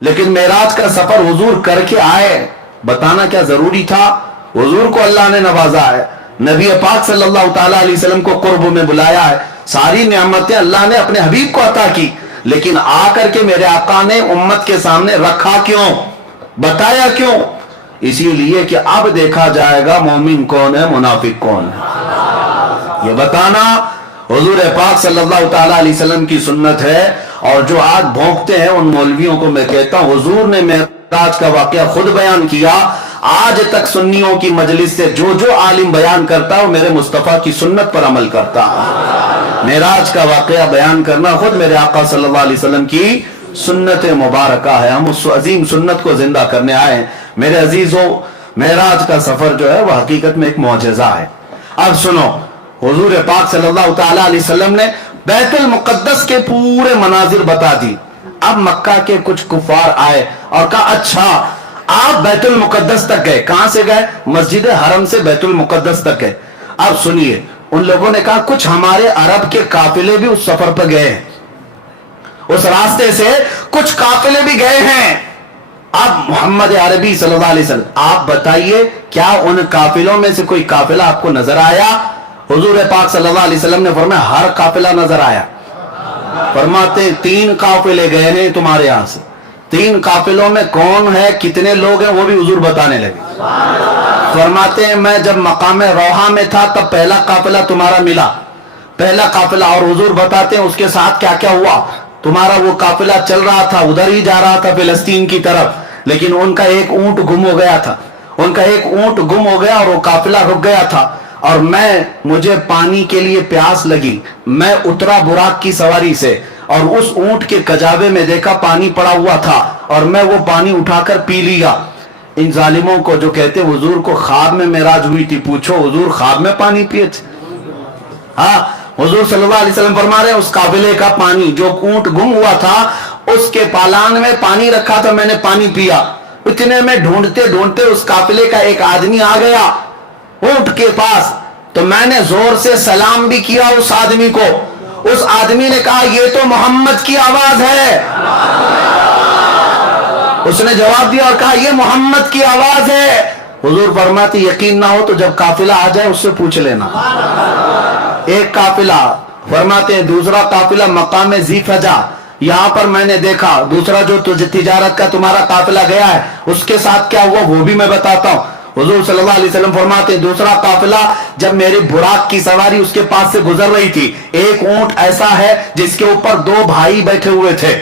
लेकिन मेराज का सफर हुजूर करके आए, बताना क्या जरूरी था? हुजूर को अल्लाह ने नवाजा है, नबी पाक सल्लल्लाहु ताला अलैहि वसल्लम को कुर्ब में बुलाया है, सारी नेमतें अल्लाह ने अपने हबीब को अता की, लेकिन आकर के मेरे आका ने उम्मत के सामने रखा क्यों, बताया क्यों? इसीलिए कि अब देखा जाएगा मोमिन कौन है, मुनाफिक कौन है। ये बताना हुजूर पाक सल्लल्लाहु ताला अलैहि वसल्लम की सुन्नत है। और जो आज भौंकते हैं उन मौलवियों को मैं कहता हूं, हुजूर ने मेराज का वाकया खुद बयान किया। आज तक सुन्नियों की मजलिस से जो जो आलिम बयान करता है वो मेरे मुस्तफा की सुन्नत पर अमल करता है। मेराज का वाकया बयान करना खुद मेरे आका सल्लल्लाहु अलैहि वसल्लम की सुन्नत मुबारका है। हम उस अजीम सुन्नत को जिंदा करने आए हैं। मेरे अजीजों, मेराज का सफर जो है वह हकीकत में एक मौजज़ा है। अब सुनो, हुजूर पाक सल्लल्लाहु ताला अलैहि वसल्लम ने बैतुल मुक़द्दस के पूरे मनाजिर बता दी। अब मक्का के कुछ कुफार आए और कहा, अच्छा आप बैतुल मुक़द्दस तक गए, कहां से गए? मस्जिद हरम से बैतुल मुक़द्दस तक गए। अब सुनिए, उन लोगों ने कहा कुछ हमारे अरब के काफिले भी उस सफर पर गए हैं, उस रास्ते से कुछ काफिले भी गए हैं। अब मोहम्मद अरबी सल्लल्लाहु अलैहि वसल्लम, आप बताइए क्या उन काफिलों में से कोई काफिला आपको नजर आया? हुजूर पाक सल्लल्लाहु अलैहि वसल्लम ने फरमाया हर काफिला नजर आया। फरमाते 3 काफिले गए हैं तुम्हारे यहां से, 3 काफिलों में कौन है, कितने लोग हैं, वो भी हुजूर बताने लगे। फरमाते हैं मैं जब मकाम रोहा में था तब पहला काफिला तुम्हारा मिला, पहला काफिला। और हुजूर बताते हैं उसके साथ क्या क्या हुआ। तुम्हारा वो काफिला चल रहा था, उधर ही जा रहा था फिलिस्तीन की तरफ, लेकिन उनका एक ऊंट गुम हो गया था, उनका एक ऊंट गुम हो गया और वो काफिला रुक गया था। और मुझे पानी के लिए प्यास लगी, मैं उतरा बुराक की सवारी से और उस ऊंट के कजाबे में देखा पानी पड़ा हुआ था और मैं वो पानी उठाकर पी लिया। इन जालिमों को जो कहते हुजूर को ख्वाब में मेराज हुई थी, पूछो हुजूर ख्वाब में पानी पिए थे? हाँ, हुजूर सल्लल्लाहु अलैहि वसल्लम फरमा रहे हैं उस काफिले का पानी, जो ऊंट गुम हुआ था उसके पालान में पानी रखा था, मैंने पानी पिया। इतने में ढूंढते ढूंढते उस काफिले का एक आदमी आ गया ऊंट के पास, तो मैंने जोर से सलाम भी किया उस आदमी को। उस आदमी ने कहा ये तो मोहम्मद की आवाज है। उसने जवाब दिया और कहा ये मोहम्मद की आवाज है। हुजूर फरमाते यकीन ना हो तो जब काफिला आ जाए उससे पूछ लेना। एक काफिला, फरमाते हैं दूसरा काफिला मकाम ज़ीफजा, यहां पर मैंने देखा। दूसरा जो तिजारत का तुम्हारा काफिला गया है उसके साथ क्या हुआ वो भी मैं बताता हूं। हुजूर सल्लल्लाहु अलैहि वसल्लम फरमाते हैं दूसरा काफिला जब मेरी बुराक की सवारी उसके पास से गुजर रही थी, एक ऊंट ऐसा है जिसके ऊपर 2 भाई बैठे हुए थे,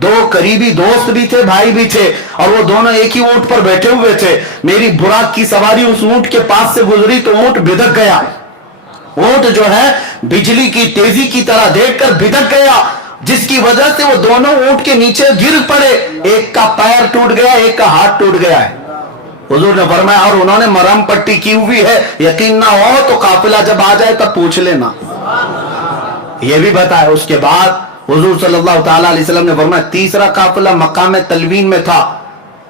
2 करीबी दोस्त भी थे, भाई भी थे, और वो दोनों एक ही ऊंट पर बैठे हुए थे। मेरी बुराक की सवारी उस ऊंट के पास से गुजरी तो ऊंट बिदक गया। ऊंट जो है बिजली की तेजी की तरह देखकर बिदक गया, जिसकी वजह से वो दोनों ऊंट के नीचे गिर पड़े। एक का पैर टूट गया, एक का हाथ टूट गया है। हुजूर ने फरमाया और उन्होंने मरहम पट्टी की हुई है, यकीन ना हो तो काफिला जब आ जाए तब पूछ लेना। ये भी बताया। उसके बाद हुजूर सल्लल्लाहु ताला अलैहि वसल्लम ने फरमाया तीसरा काफिला मकाम तलवीन में था।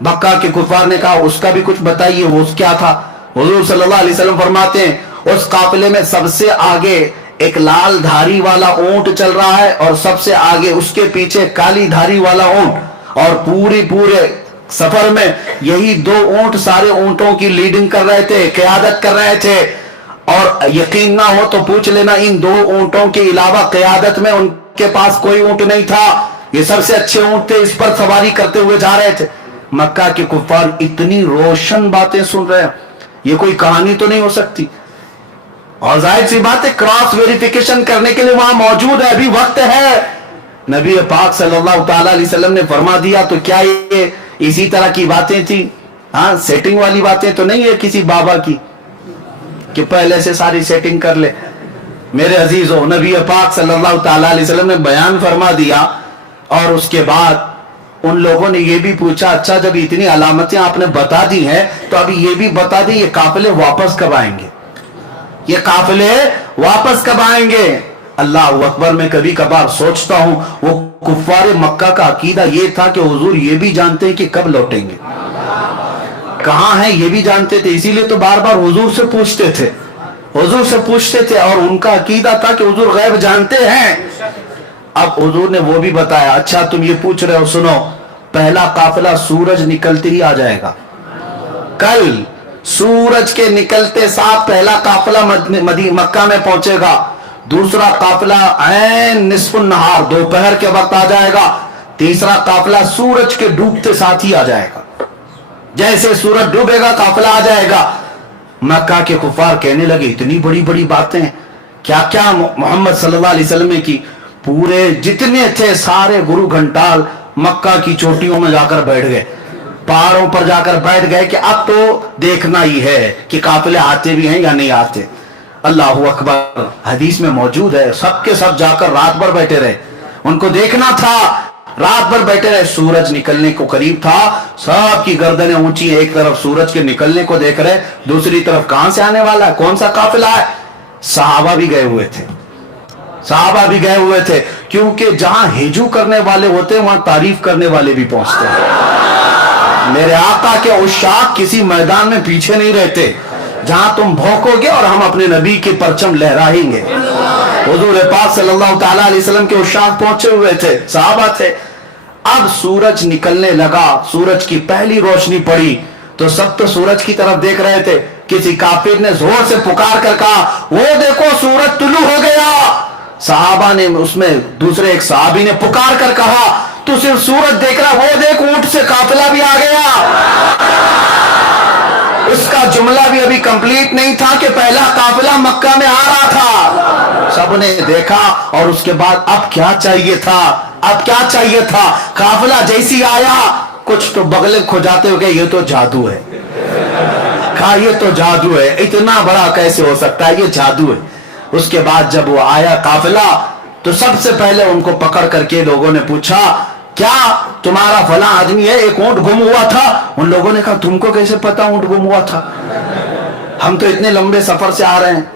मक्का के कुफार ने कहा उसका भी कुछ बताइए, वो क्या था? हुजूर सल्लल्लाहु अलैहि वसल्लम फरमाते हैं उस काफिले में सबसे आगे एक लाल धारी वाला ऊंट चल रहा है और सबसे आगे उसके पीछे काली धारी वाला ऊंट, और पूरे सफर में यही 2 ऊंट सारे ऊंटों की लीडिंग कर रहे थे, क़यादत कर रहे थे। और यकीन ना हो तो पूछ लेना इन 2 ऊंटों के अलावा क़यादत में उनके पास कोई ऊंट नहीं था, ये सबसे अच्छे ऊंट थे, इस पर सवारी करते हुए जा रहे थे। मक्का के कुफार इतनी रोशन बातें सुन रहे हैं, ये कोई कहानी तो नहीं हो सकती। और जाहिर सी बात है क्रॉस वेरिफिकेशन करने के लिए वहां मौजूद है, अभी वक्त है। नबी पाक सल्लल्लाहु ताला अलैहि वसल्लम ने फरमा दिया तो क्या ये इसी तरह की बातें थी? हाँ, सेटिंग वाली बातें तो नहीं है किसी बाबा की कि पहले से सारी सेटिंग कर ले। मेरे अजीजों, नबी पाक सल्लल्लाहु ताला अलैहि वसल्लम ने बयान फरमा दिया और उसके बाद उन लोगों ने ये भी पूछा अच्छा जब इतनी अलामतें आपने बता दी हैं तो अभी ये भी बता दी ये काफिले वापस कब आएंगे, ये काफिले वापस कब आएंगे? अल्लाह अकबर, मैं कभी कभार सोचता हूं वो कुफ्फारे मक्का का अकीदा ये था कि हुजूर ये भी जानते हैं कि कब लौटेंगे, कहां हैं ये भी जानते थे, इसीलिए तो बार बार हुजूर से पूछते थे, हुजूर से पूछते थे। और उनका अकीदा था कि हुजूर गैब जानते हैं। अब हुजूर ने वो भी बताया। अच्छा तुम ये पूछ रहे हो, सुनो, पहला काफिला सूरज निकलते ही आ जाएगा। कल सूरज के निकलते साथ पहला काफिला मक्का में पहुंचेगा, दूसरा काफिला ऐन निस्फुन नहार दोपहर के वक्त आ जाएगा, तीसरा काफिला सूरज के डूबते साथ ही आ जाएगा। जैसे सूरज डूबेगा काफिला आ जाएगा। मक्का के कुफार कहने लगे इतनी बड़ी बड़ी बातें, क्या क्या मोहम्मद सल्लल्लाहु अलैहि वसल्लम ने की। पूरे जितने थे सारे गुरु घंटाल मक्का की चोटियों में जाकर बैठ गए, पहाड़ों पर जाकर बैठ गए कि अब तो देखना ही है कि काफिले आते भी हैं या नहीं आते। अल्लाहु अकबर, हदीस में मौजूद है, सबके सब जाकर रात भर बैठे रहे, उनको देखना था, रात भर बैठे रहे। सूरज निकलने को करीब था, सबकी गर्दनें ऊंची, एक तरफ सूरज के निकलने को देख रहे, दूसरी तरफ कहां से आने वाला है, कौन सा काफिला है। सहाबा भी गए हुए थे, सहाबा भी गए हुए थे, क्योंकि जहां हिजू करने वाले होते वहां तारीफ करने वाले भी पहुंचते हैं। मेरे आका के उशाक किसी मैदान में पीछे नहीं रहते, जहां तुम भौंकोगे और हम अपने नबी के परचम लहराएंगे। हुजूर पाक सल्लल्लाहु ताला अलैहि वसल्लम के उशाक पहुंचे हुए थे, सहाबा थे। अब सूरज निकलने लगा, सूरज की पहली रोशनी पड़ी तो सब तो सूरज की तरफ देख रहे थे। किसी काफिर ने जोर से पुकार कर कहा, वो देखो सूरज तुलू हो गया। सहाबा ने, उसमें दूसरे एक सहाबी ने पुकार कर कहा, तू सिर्फ सूरज देख रहा, वो देख ऊंट से काफिला भी आ गया। उसका जुमला भी अभी कंप्लीट नहीं था कि पहला काफिला मक्का में आ रहा था। सबने देखा और उसके बाद अब क्या चाहिए था, अब क्या चाहिए था। काफिला जैसी आया कुछ तो बगले खो जाते हो गए, ये तो जादू है। कहा ये तो जादू है, इतना बड़ा कैसे हो सकता है, ये जादू है। उसके बाद जब वो आया काफिला तो सबसे पहले उनको पकड़ करके लोगों ने पूछा, क्या तुम्हारा फला आदमी है, एक ऊंट गुम हुआ था। उन लोगों ने कहा तुमको कैसे पता ऊंट गुम हुआ था, हम तो इतने लंबे सफर से आ रहे हैं।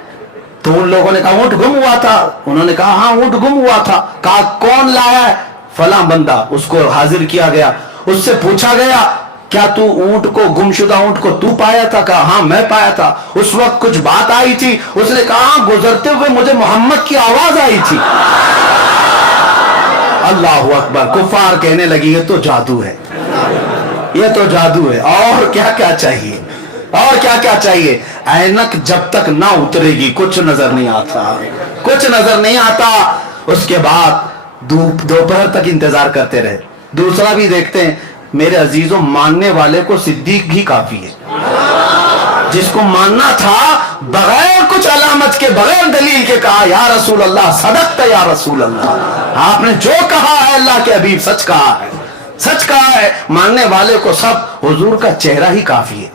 तो उन लोगों ने कहा ऊंट गुम हुआ था। उन्होंने कहा हाँ ऊंट गुम हुआ था। कहा कौन लाया है, फला बंदा। उसको हाजिर किया गया, उससे पूछा गया क्या तू ऊंट को, गुमशुदा ऊंट को तू पाया था। कहा हाँ मैं पाया था। उस वक्त कुछ बात आई थी। उसने कहा गुजरते हुए मुझे मोहम्मद की आवाज आई थी। अल्लाहु अकबर। कुफार कहने लगी ये तो जादू है, ये तो जादू है, और क्या क्या चाहिए, और क्या क्या चाहिए। ऐनक जब तक ना उतरेगी कुछ नजर नहीं आता, कुछ नजर नहीं आता। उसके बाद दोपहर तक इंतजार करते रहे। दूसरा भी देखते हैं मेरे अजीजों, मानने वाले को सिद्दीक ही काफी है। जिसको मानना था बगैर कुछ अलामत के, बगैर दलील के कहा या रसूल अल्लाह सदक़्त या रसूल अल्लाह, आपने जो कहा है अल्लाह के हबीब सच कहा है, सच कहा है। मानने वाले को सब हुजूर का चेहरा ही काफी है,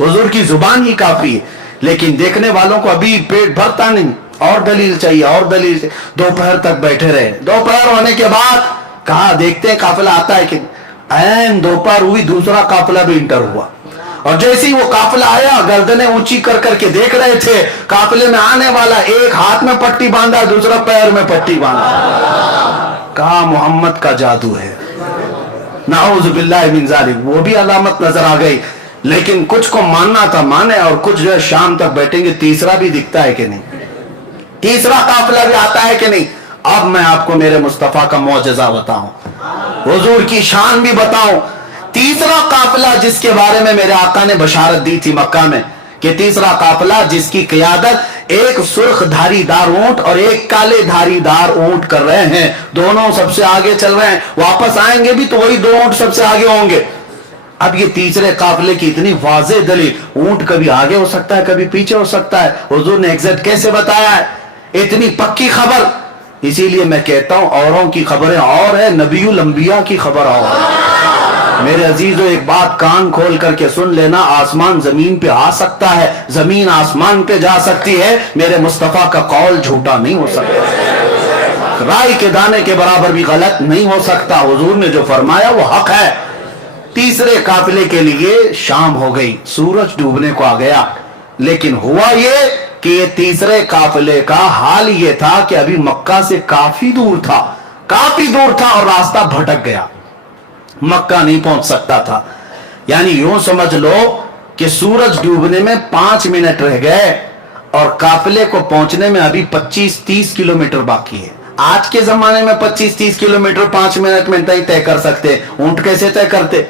हुजूर की जुबान ही काफी है। लेकिन देखने वालों को अभी पेट भरता नहीं, और दलील चाहिए, और दलील चाहिए। दोपहर तक बैठे रहे। दोपहर होने के बाद कहा देखते हैं काफिला आता है कि। ऐन दोपहर हुई, दूसरा काफिला भी इंटर हुआ। और जैसे ही वो काफिला आया, गर्दनें ऊंची कर करके देख रहे थे काफिले में आने वाला, एक हाथ में पट्टी बांधा, दूसरा पैर में पट्टी बांधा। कहा मोहम्मद का जादू है, नाऊज़ु बिल्लाहि मिन ज़ालिक। वो भी अलामत नजर आ गई। लेकिन कुछ को मानना था माने, और कुछ जो है शाम तक बैठेंगे। तीसरा भी दिखता है कि नहीं, तीसरा काफिला भी आता है कि नहीं। अब मैं आपको मेरे मुस्तफा का मौजज़ा बताऊं, हुजूर की शान भी बताऊं। तीसरा काफिला जिसके बारे में मेरे आका ने बशारत दी थी मक्का में कि तीसरा काफिला जिसकी क़ियादत एक सुर्ख धारीदार ऊंट और एक काले धारीदार ऊंट कर रहे हैं, दोनों सबसे आगे चल रहे हैं। वापस आएंगे भी तो वही दो ऊंट सबसे आगे होंगे। अब ये तीसरे काफिले की इतनी वाज़ेह दलील, ऊंट कभी आगे हो सकता है कभी पीछे हो सकता है, हुजूर ने एग्जैक्ट कैसे बताया है, इतनी पक्की खबर। इसीलिए मैं कहता हूं औरों की खबरें और है, नबीउल अंबिया की खबर और है। मेरे अजीजों एक बात कान खोल करके सुन लेना, आसमान जमीन पे आ सकता है, जमीन आसमान पे जा सकती है, मेरे मुस्तफा का कौल झूठा नहीं हो सकता, राई के दाने के बराबर भी गलत नहीं हो सकता। हुजूर ने जो फरमाया वो हक है। तीसरे काफिले के लिए शाम हो गई, सूरज डूबने को आ गया। लेकिन हुआ ये कि ये तीसरे काफिले का हाल ये था कि अभी मक्का से काफी दूर था, काफी दूर था और रास्ता भटक गया, मक्का नहीं पहुंच सकता था। यानी यूं समझ लो कि सूरज डूबने में 5 मिनट रह गए और काफिले को पहुंचने में अभी 25-30 किलोमीटर बाकी है। आज के जमाने में 25-30 किलोमीटर 5 मिनट में नहीं तय कर सकते, ऊंट कैसे तय करते?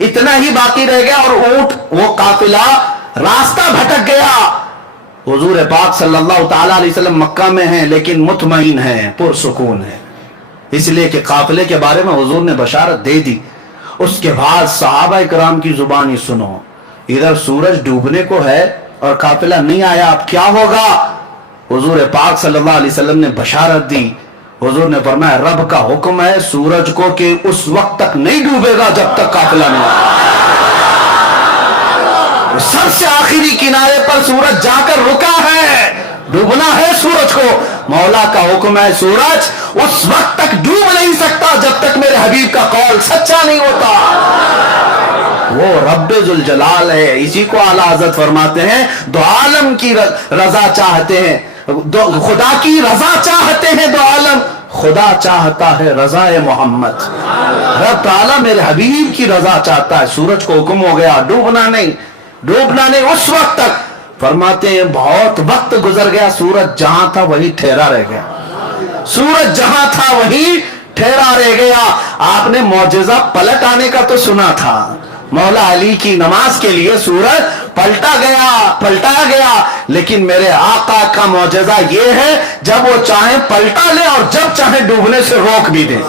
इतना ही बाकी रह गया और ऊंट, वो काफिला रास्ता भटक गया। हुजूर पाक सल्लल्लाहु ताला अलैहि वसल्लम मक्का में हैं लेकिन मुतमईन हैं, पुरसुकून है, इसलिए कि काफिले के बारे में हुजूर ने बशारत दे दी। उसके बाद सहाबा इकराम की जुबानी सुनो, इधर सूरज डूबने को है और काफिला नहीं आया, अब क्या होगा? हुजूर पाक सल्लल्लाहु अलैहि वसल्लम ने बशारत दी। हुजूर ने फरमाया रब का हुक्म है सूरज को कि उस वक्त तक नहीं डूबेगा जब तक काफिला नहीं आए। सबसे आखिरी किनारे पर सूरज जाकर रुका है, डूबना है सूरज को, मौला का हुक्म है सूरज उस वक्त तक डूब नहीं सकता जब तक मेरे हबीब का कौल सच्चा नहीं होता। वो रब्बे जुल जलाल है, इसी को आला हज़रत फरमाते हैं दो आलम की रजा चाहते हैं, खुदा की रजा चाहते हैं दो आलम, खुदा चाहता है रज़ाए मोहम्मद। रब ताला मेरे हबीब की रजा चाहता है। सूरज को हुक्म हो गया डूबना नहीं, डूबना नहीं उस वक्त तक। फरमाते हैं बहुत वक्त गुजर गया, सूरज जहां था वही ठहरा रह गया, सूरज जहां था वही ठहरा रह गया। आपने मौजज़ा पलट आने का तो सुना था, मौला अली की नमाज के लिए सूरज पलटाया गया, लेकिन मेरे आका का मौजज़ा ये है जब वो चाहे पलटा ले और जब चाहे डूबने से रोक भी दे।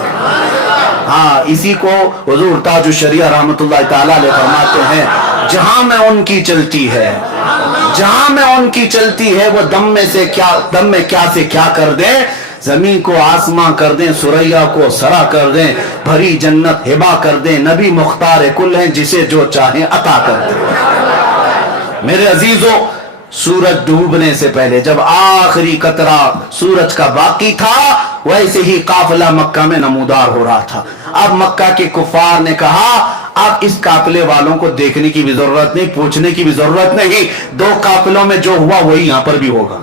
हाँ, इसी को हुजूर ताजुश शरिया रहमतुल्लाह ताला अलैह फरमाते हैं जहां में उनकी चलती है, जहां में उनकी चलती है वो दम में क्या से क्या कर दे, जमीन को आसमां कर दें, सुरैया को सरा कर दें, भरी जन्नत हिबा कर दें, नबी मुख्तार कुल हैं जिसे जो चाहे अता कर दें। मेरे अजीजों, सूरज डूबने से पहले जब आखिरी कतरा सूरज का बाकी था वैसे ही काफिला मक्का में नमूदार हो रहा था। अब मक्का के कुफार ने कहा अब इस काफिले वालों को देखने की भी जरूरत नहीं, पूछने की भी जरूरत नहीं, दो काफिलों में जो हुआ वही यहां पर भी होगा।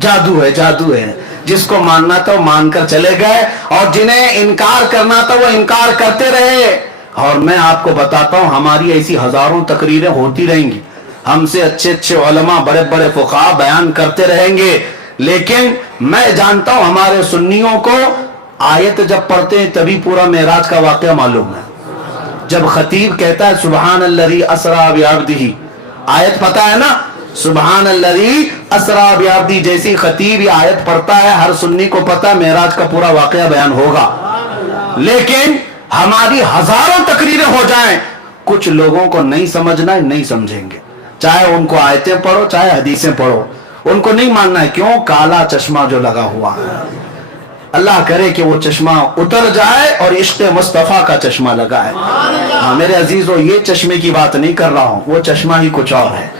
जादू है, जादू है, जिसको मानना था वो मानकर चले गए और जिन्हें इनकार करना था वो इनकार करते रहे। और मैं आपको बताता हूं हमारी ऐसी हजारों तकरीरें होती रहेंगी, हमसे अच्छे अच्छे उलमा बड़े बड़े फुक़हा बयान करते रहेंगे, लेकिन मैं जानता हूं हमारे सुन्नियों को आयत जब पढ़ते हैं तभी पूरा मेराज का वाक़या मालूम है। जब खतीब कहता है सुबहान अल्लज़ी असरा बिअब्दिही, आयत पता है ना, सुबहान अल्लज़ी असरा बिअब्दिही, जैसी खतीब ये आयत पढ़ता है हर सुन्नी को पता मेराज का पूरा वाक़या बयान होगा। लेकिन हमारी हजारों तकरीरें हो जाएं, कुछ लोगों को नहीं समझना है, नहीं समझेंगे, चाहे उनको आयतें पढ़ो चाहे हदीसें पढ़ो, उनको नहीं मानना है। क्यों? काला चश्मा जो लगा हुआ है। अल्लाह करे कि वो चश्मा उतर जाए और इश्क़ मुस्तफ़ा का चश्मा लगा है। हाँ मेरे अजीजों, ये चश्मे की बात नहीं कर रहा हूं, वो चश्मा ही कुछ और है।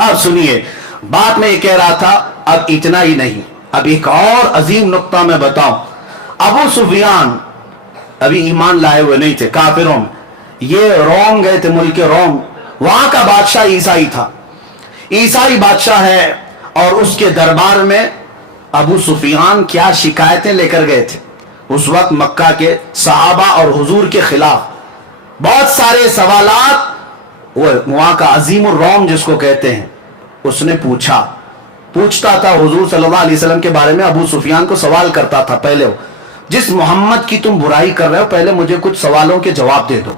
अब सुनिए, बात में ये कह रहा था, अब इतना ही नहीं, अब एक और अजीम नुक्ता मैं बताऊं। अबू सुफियान अभी ईमान लाए हुए नहीं थे, काफिरों में, ये रोम गए थे, मुल्क रोम, वहां का बादशाह ईसाई था, ईसाई बादशाह है, और उसके दरबार में अबू सुफियान क्या शिकायतें लेकर गए थे। उस वक्त मक्का के सहाबा और हुजूर के खिलाफ बहुत सारे सवालात, वो वहां का अजीम रोम जिसको कहते हैं, उसने पूछता था हुजूर सल्लल्लाहु अलैहि वसल्लम के बारे में। अबू सुफियान को सवाल करता था, पहले जिस मोहम्मद की तुम बुराई कर रहे हो पहले मुझे कुछ सवालों के जवाब दे दो,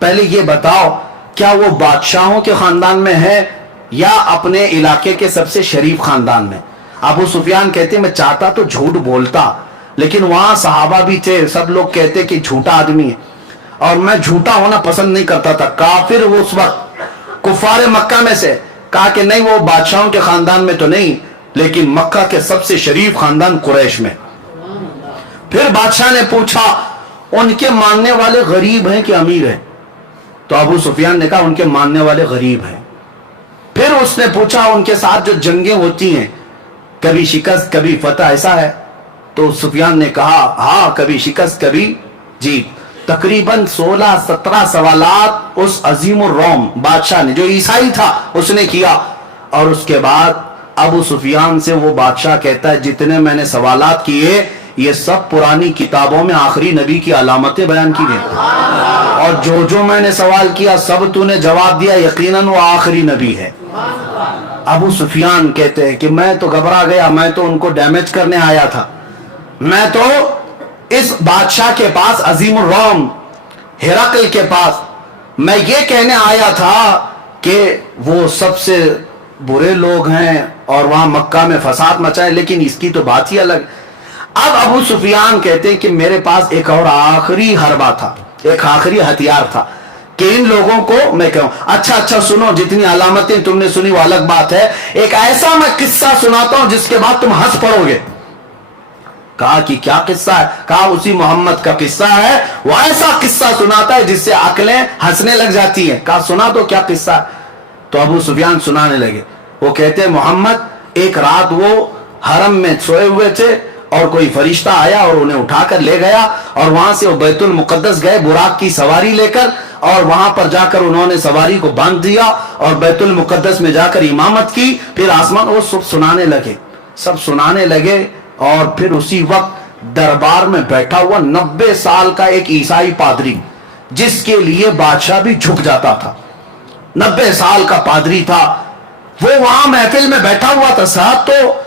पहले ये बताओ क्या वो बादशाहों के खानदान में है या अपने इलाके के सबसे शरीफ खानदान में। अबू सुफियान कहते मैं चाहता तो झूठ बोलता, लेकिन वहां सहाबा भी थे, सब लोग कहते कि झूठा आदमी है और मैं झूठा होना पसंद नहीं करता था। काफिर वो उस वक्त कुफारे मक्का में से कहा कि नहीं वो बादशाहों के खानदान में तो नहीं, लेकिन मक्का के सबसे शरीफ खानदान कुरैश में। फिर बादशाह ने पूछा उनके मानने वाले गरीब हैं कि अमीर हैं, तो अबू सुफियान ने कहा उनके मानने वाले गरीब हैं। फिर उसने पूछा उनके साथ जो जंगें होती हैं कभी शिकस्त कभी फतह ऐसा है, तो सुफियान ने कहा हाँ कभी शिकस्त कभी जीत। तकरीबन 16-17 सवालात उस अजीम रोम बादशाह ने, जो ईसाई था, उसने किया। और उसके बाद अबू सुफियान से वो बादशाह कहता है जितने मैंने सवालात किए ये सब पुरानी किताबों में आखिरी नबी की अलामतें बयान की गई, और जो जो मैंने सवाल किया सब तूने जवाब दिया, यकीनन वो आखिरी नबी है। अबू सुफियान कहते हैं कि मैं तो घबरा गया, मैं तो उनको डैमेज करने आया था, मैं तो इस बादशाह के पास, अजीम रोम हिरकल के पास, मैं ये कहने आया था कि वो सबसे बुरे लोग हैं और वहां मक्का में फसाद मचाए, लेकिन इसकी तो बात ही अलग। अब अबू सुफियान कहते हैं कि मेरे पास एक और आखिरी हरबा था, एक आखिरी हथियार था कि इन लोगों को मैं कहूं, अच्छा सुनो, जितनी अलामतें तुमने सुनी वो अलग बात है, एक ऐसा मैं किस्सा सुनाता हूं जिसके बाद तुम हंस पड़ोगे। कहा कि क्या किस्सा है? कहा उसी मोहम्मद का किस्सा है, वो ऐसा किस्सा सुनाता है जिससे अकलें हंसने लग जाती हैं। कहा सुना दो क्या किस्सा है? तो अबू सुफियान सुनाने लगे। वो कहते हैं मोहम्मद, एक रात वो हरम में सोए हुए थे और कोई फरिश्ता आया और उन्हें उठाकर ले गया, और वहां से वो बैतुल मुकद्दस गए बुराक की सवारी लेकर, और वहां पर जाकर उन्होंने सवारी को बांध दिया और बैतुल मुकद्दस में जाकर इमामत की। फिर आसमान वो सब सुनाने लगे, सब सुनाने लगे। और फिर उसी वक्त दरबार में बैठा हुआ 90 साल का एक ईसाई पादरी, जिसके लिए बादशाह भी झुक जाता था, 90 साल का पादरी था, वो वहां महफिल में बैठा हुआ था। साहब तो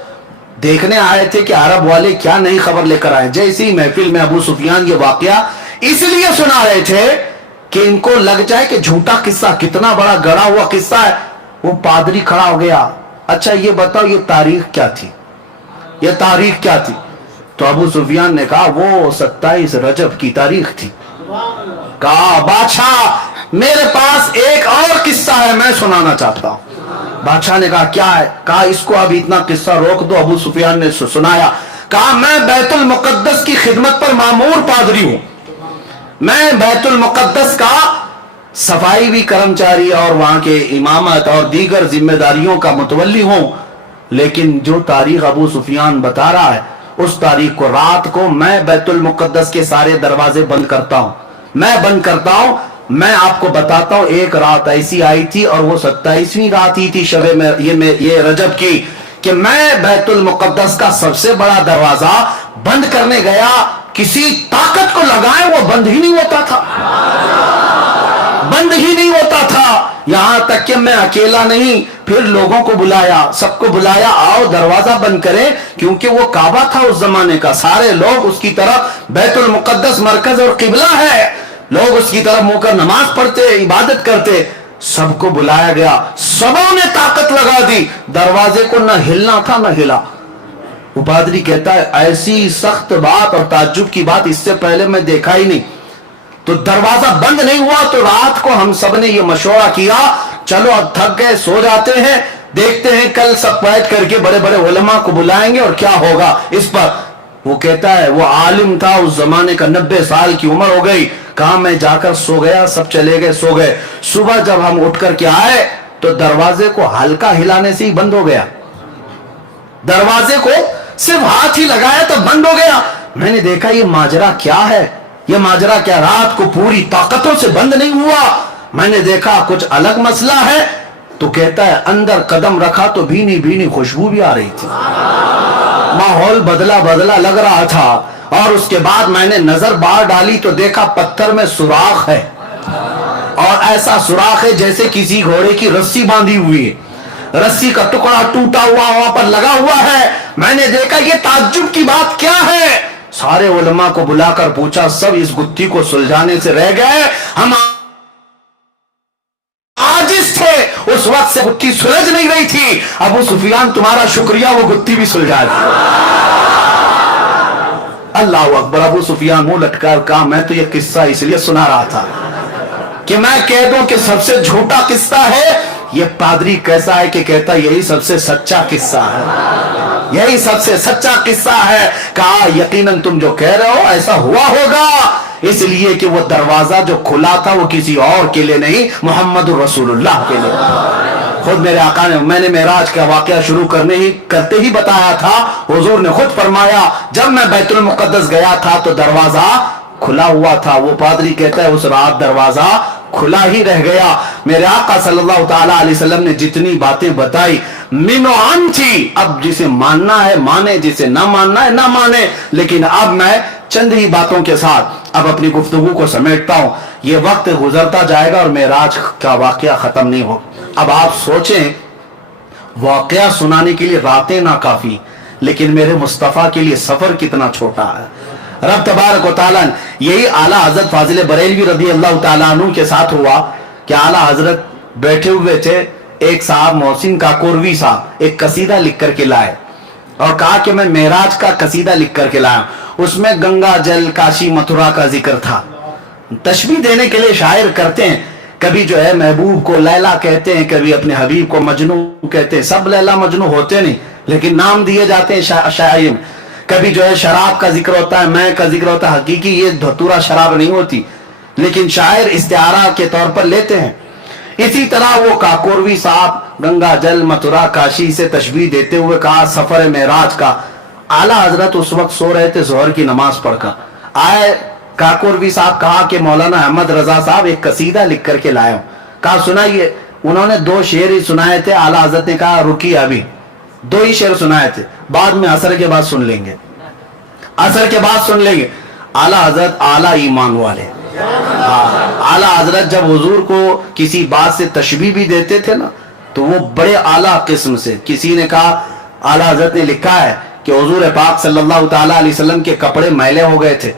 देखने आए थे कि अरब वाले क्या नई खबर लेकर आए। जैसे ही महफिल में अबू सुफियान ये वाकया इसलिए सुना रहे थे कि इनको लग जाए कि झूठा किस्सा, कितना बड़ा गढ़ा हुआ किस्सा है। वो पादरी खड़ा हो गया, अच्छा ये बताओ ये तारीख क्या थी, ये तारीख क्या थी? तो अबू सुफियान ने कहा वो 27 रजब की तारीख थी। कहा बादशाह मेरे पास एक और किस्सा है, मैं सुनाना चाहता हूं। बादशाह ने कहा क्या है? कहा इसको अभी इतना किस्सा रोक दो। अबू सुफियान ने सुनाया। कहा मैं बैतुल मुकद्दस की खिदमत पर मामूर पादरी हूं, मैं बैतुल मुकद्दस का सफाई भी कर्मचारी और वहां के इमामत और दीगर जिम्मेदारियों का मुतवल्ली हूं, लेकिन जो तारीख अबू सुफियान बता रहा है उस तारीख को, रात को मैं बैतुल मुकद्दस के सारे दरवाजे बंद करता हूं, मैं बंद करता हूं। मैं आपको बताता हूं, एक रात ऐसी आई थी और वो 27वीं रात ही थी शबे में ये रजब की, कि मैं बैतुल मुकद्दस का सबसे बड़ा दरवाजा बंद करने गया, किसी ताकत को लगाए वो बंद ही नहीं होता था, बंद ही नहीं होता था। यहां तक कि मैं अकेला नहीं, फिर लोगों को बुलाया, सबको बुलाया, आओ दरवाजा बंद करें, क्योंकि वो काबा था उस जमाने का, सारे लोग उसकी तरफ, बैतुल मुकद्दस मरकज और किबला है, लोग उसकी तरफ मुंह कर नमाज पढ़ते, इबादत करते। सबको बुलाया गया, सबों ने ताकत लगा दी, दरवाजे को न हिलना था न हिला। वो पादरी कहता है ऐसी सख्त बात और ताज्जुब की बात इससे पहले मैं देखा ही नहीं। तो दरवाजा बंद नहीं हुआ, तो रात को हम सब ने ये मशवरा किया, चलो अब थक गए, सो जाते हैं, देखते हैं कल सब बैठ करके बड़े बड़े उलमा को बुलाएंगे और क्या होगा इस पर। वो कहता है वो आलिम था उस जमाने का, 90 साल की उम्र हो गई। कहा मैं जाकर सो गया, सब चले गए, सो गए। सुबह जब हम उठ करके आए तो दरवाजे को हल्का हिलाने से ही बंद हो गया, दरवाजे को सिर्फ हाथ ही लगाया तो बंद हो गया। मैंने देखा ये माजरा क्या है, ये माजरा क्या, रात को पूरी ताकतों से बंद नहीं हुआ। मैंने देखा कुछ अलग मसला है। तो कहता है अंदर कदम रखा तो भीनी भीनी खुशबू भी आ रही थी, माहौल बदला बदला लग रहा था। और उसके बाद मैंने नजर बाहर डाली तो देखा पत्थर में सुराख है, और ऐसा सुराख है जैसे किसी घोड़े की रस्सी बांधी हुई है, रस्सी का टुकड़ा टूटा हुआ वहां पर लगा हुआ है। मैंने देखा ये ताज्जुब की बात क्या है। सारे उलमा को बुलाकर पूछा, सब इस गुत्थी को सुलझाने से रह गए, हम आजिज थे, उस वक्त से गुत्थी सुलझ नहीं रही थी। अबू सुफियान तुम्हारा शुक्रिया, वो गुत्थी भी सुलझा दी। अल्लाह अकबर। अबू सुफियान मुंह लटका कहा मैं तो ये किस्सा इसलिए सुना रहा था कि मैं कह दूं कि सबसे झूठा किस्सा है। ये पादरी कैसा है कि कहता यही सबसे सच्चा किस्सा है, यही सबसे सच्चा किस्सा है। कहा यकीनन तुम जो कह रहे हो ऐसा हुआ होगा, इसलिए कि वो दरवाजा जो खुला था वो किसी और के लिए नहीं, मोहम्मद रसूलुल्लाह के लिए। खुद मेरे आका ने, मैंने मेराज का वाकया शुरू करते ही बताया था, हुजूर ने खुद फरमाया जब मैं बैतुल मुकद्दस गया था तो दरवाजा खुला हुआ था। वो पादरी कहता है उस रात दरवाजा खुला ही रह गया। मेरे आका सल्लल्लाहु ताला अलैहि वसल्लम ने जितनी बातें बताई मिनो आन थी। अब जिसे मानना है माने, जिसे ना मानना है ना माने, लेकिन अब मैं चंद ही बातों के साथ अब अपनी गुफ्तगू को समेटता हूं। ये वक्त गुजरता जाएगा और मेराज का वाकया खत्म नहीं हो। अब आप सोचें, वाकया सुनाने के लिए रातें ना काफी, लेकिन मेरे मुस्तफ़ा के लिए सफर कितना छोटा है। रब तबारक व तआला, यही आला हजरत फाजिल बरेलवी रदी अल्लाह तआला अन्हु के साथ हुआ कि आला हजरत बैठे हुए थे, एक साहब मोहसिन काकोरवी साहब एक कसीदा लिख करके लाए और कहा कि मैं मेराज का कसीदा लिख करके लाया, उसमें गंगा जल काशी मथुरा का जिक्र था। तशबीह देने के लिए शायर करते हैं, कभी जो है महबूब को लैला कहते हैं, कभी अपने हबीब को मजनू कहते हैं। सब लैला मजनू होते नहीं, लेकिन नाम दिए जाते हैं शायरी में। कभी जो है शराब का जिक्र होता है, मैं का जिक्र होता है, हकीकी ये धतूरा शराब नहीं होती, लेकिन शायर इस्तिआरा के तौर पर लेते हैं। इसी तरह वो काकोरवी साहब गंगा जल मथुरा काशी से तशबीह देते हुए कहा सफर मेराज का। आला हजरत उस वक्त सो रहे थे, जोहर की नमाज पढ़कर आए। काकोरवी साहब कहा कि मौलाना अहमद रजा साहब एक कसीदा लिख करके लाए हूं। कहा सुनाइए। उन्होंने 2 शेर ही सुनाए थे। आला हजरत ने कहा रुकिए, अभी 2 ही शेर सुनाए थे, बाद में असर के बाद सुन लेंगे, असर के बाद सुन लेंगे। आला हजरत आला ईमान वाले, आला हजरत जब हुजूर को किसी बात से तशबीह भी देते थे ना, तो वो बड़े आला किस्म से। किसी ने कहा, आला हजरत ने लिखा है कि हुजूर पाक सल्लल्लाहु ताला अलैहि वसल्लम के कपड़े मैले हो गए थे,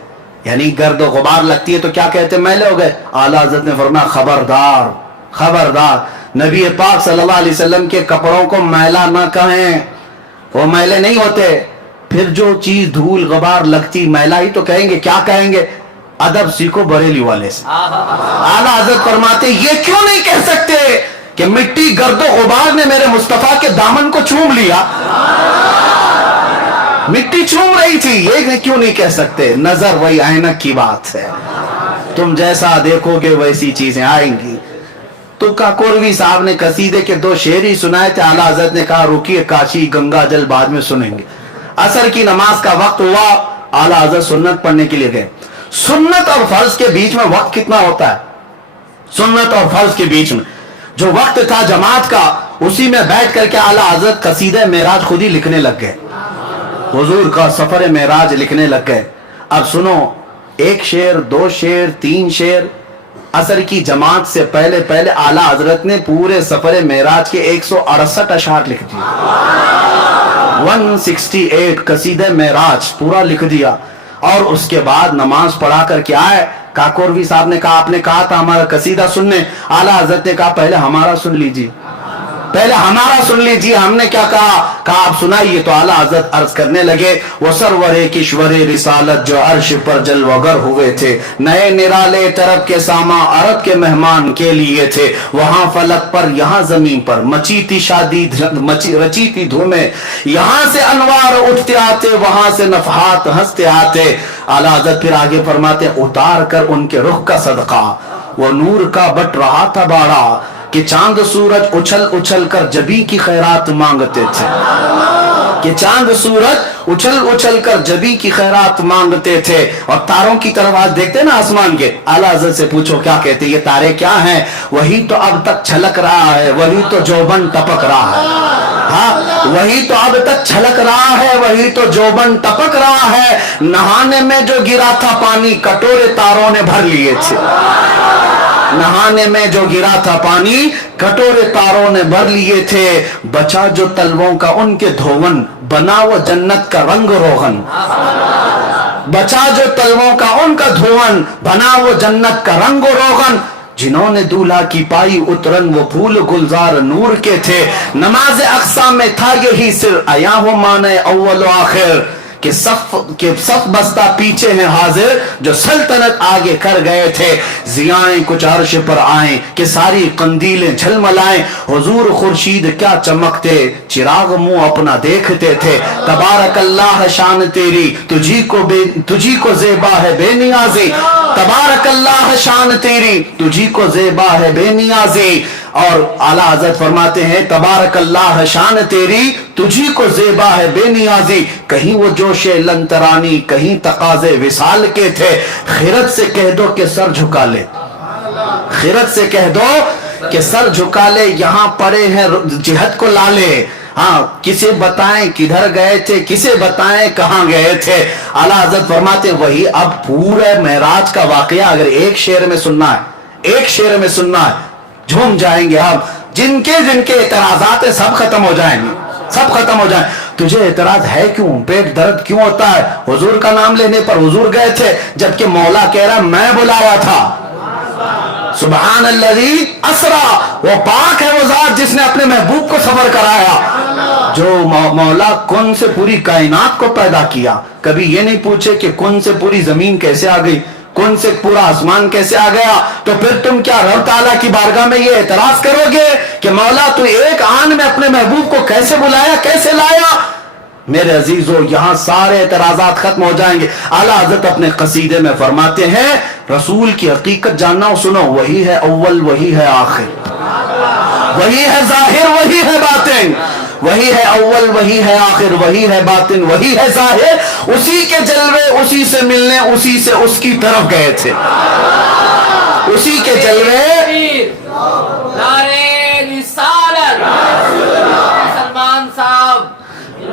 यानी गर्द और गुबार लगती है तो क्या कहते मैले हो गए। आला हजरत ने फरमाया खबरदार खबरदार, नबी पाक सल्लल्लाहु अलैहि वसल्लम के कपड़ों को मैला ना कहें, वो मैले नहीं होते। फिर जो चीज धूल गुबार लगती मैला ही तो कहेंगे, क्या कहेंगे। अदब सीखो बरेली वाले से। आला हजरत फरमाते ये क्यों नहीं कह सकते कि मिट्टी गर्दो गुबार ने मेरे मुस्तफा के दामन को चूम लिया, मिट्टी चूम रही थी, ये क्यों नहीं कह सकते। नजर वही ऐनक की बात है, तुम जैसा देखोगे वैसी चीजें आएंगी। तो काकोरवी साहब ने कसीदे के 2 शेर ही सुनाए थे। आला हजरत ने कहा रुकिए, काशी गंगा जल बाद में सुनेंगे। असर की नमाज का वक्त हुआ, आला हजरत सुन्नत पढ़ने के लिए गए। सुन्नत और फर्ज के बीच में वक्त कितना होता है। सुन्नत और फर्ज के बीच में जो वक्त था जमात का, उसी में बैठ करके आला हजरत कसीदे मेराज खुद ही लिखने लग गए, हुजूर का सफर मेराज लिखने लग गए। अब सुनो, 1 शेर 2 शेर 3 शेर। असर की जमात से पहले पहले आला हजरत ने पूरे सफर मेराज के 168 अशआर लिख दिए, 168 कसीदे मेराज पूरा लिख दिया। और उसके बाद नमाज पढ़ा करके आए। काकोरवी साहब ने कहा आपने कहा था हमारा कसीदा सुनने। आला हजरत ने कहा पहले हमारा सुन लीजिए, पहले हमारा सुन लीजिए। हमने क्या कहा आप सुनाइए। तो आला हजरत अर्ज करने लगे, वो सरवरे किश्वरे रिसालत जो अर्श पर जलवगर हुए थे, नए निराले तरफ के सामा अरब के मेहमान के लिए थे। वहां फलक पर यहाँ जमीन पर मची थी शादी, रची थी धूमें, यहाँ से अनवार उठते आते, वहां से नफहात हंसते आते। आला हजरत फिर आगे फरमाते, उतार कर उनके रुख का सदका वो नूर का बट रहा था बाड़ा, कि चांद सूरज उछल उछल कर जबी की खैरात मांगते थे, कि चांद सूरज उछल उछल कर जबी की खैरात मांगते थे। और तारों की तरफ आज देखते ना आसमान के, आला हज़रत से पूछो क्या कहते ये तारे क्या हैं, वही तो अब तक छलक रहा है, वही तो जोबन टपक रहा है। हाँ, वही तो अब तक छलक रहा है, वही तो जोबन टपक रहा है। नहाने में जो गिरा था पानी कटोरे तारों ने भर लिए थे, नहाने में जो गिरा था पानी कटोरे तारों ने भर लिए थे। बचा जो तलवों का उनके धोवन, बना वो जन्नत का रंग रोगन, बचा जो तलवों का उनका धोवन, बना वो जन्नत का रंग रोगन। जिन्होंने दूल्हा की पाई उतरन वो फूल गुलजार नूर के थे। नमाज अक्सा में था यही सिर, आया हो माने अव्वल आखिर, कि सफ बस्ता पीछे हैं हाजिर, जो सल्तनत आगे कर गए थे। जियाएं कुछ अर्श पर आए कि सारी कंदीलें झलमलाएं, हुजूर खुर्शीद क्या चमकते, चिराग मुंह अपना देखते थे। तबारक अल्लाह शान तेरी, तुझी को ज़ेबा है बेनियाजी, तबारक अल्लाह शान तेरी, तुझी को ज़ेबा है बेनियाजी। और आला हज़रत फरमाते हैं, तबारक अल्लाह शान तेरी, तुझी को ज़ेबा है बेनियाजी। कहीं वो जोशे लंतरानी, कहीं तकाज़े विसाल के थे। खिरत से कह दो कि सर झुका ले, खिरत से कह दो कि सर झुका ले, यहाँ पड़े हैं जिहद को लाले। हाँ, किसे बताएं किधर गए थे, किसे बताएं कहाँ गए थे। आला हज़रत फरमाते हैं, वही अब पूरे महराज का वाकया अगर एक शेर में सुनना है, एक शेर में सुनना है, झूम जाएंगे हम। जिनके जिनके एतराजात सब खत्म हो जाएंगे, सब खत्म हो जाए। تجھے اعتراض ہے کیوں, پیٹ درد کیوں ہوتا ہے؟ حضور کا نام لینے پر حضور گئے تھے, جبکہ مولا کہہ رہا میں بلایا تھا. سبحان الذی اسرا, وہ پاک ہے وہ ذات جس نے اپنے محبوب کو سفر کرایا. جو مولا کن سے پوری کائنات کو پیدا کیا, کبھی یہ نہیں پوچھے کہ کن سے پوری زمین کیسے آ گئی, کن سے پورا آسمان کیسے آ گیا, تو پھر تم کیا رب تعالیٰ کی بارگاہ میں یہ اعتراض کرو گے کہ مولا تو ایک آن میں اپنے محبوب کو کیسے بلایا, کیسے لایا؟ میرے عزیزو, یہاں سارے اعتراضات ختم ہو جائیں گے. اعلیٰ حضرت اپنے قصیدے میں فرماتے ہیں رسول کی حقیقت جاننا, سنو, وہی ہے اول, وہی ہے آخر, وہی ہے ظاہر, وہی ہے باطن, وہی ہے اول, وہی ہے آخر, وہی ہے باطن, وہی ہے ظاہر. اسی کے جلوے, اسی سے ملنے, اسی سے اس کی طرف گئے تھے. اسی کے جلوے, نعرے رسالت سلمان صاحب,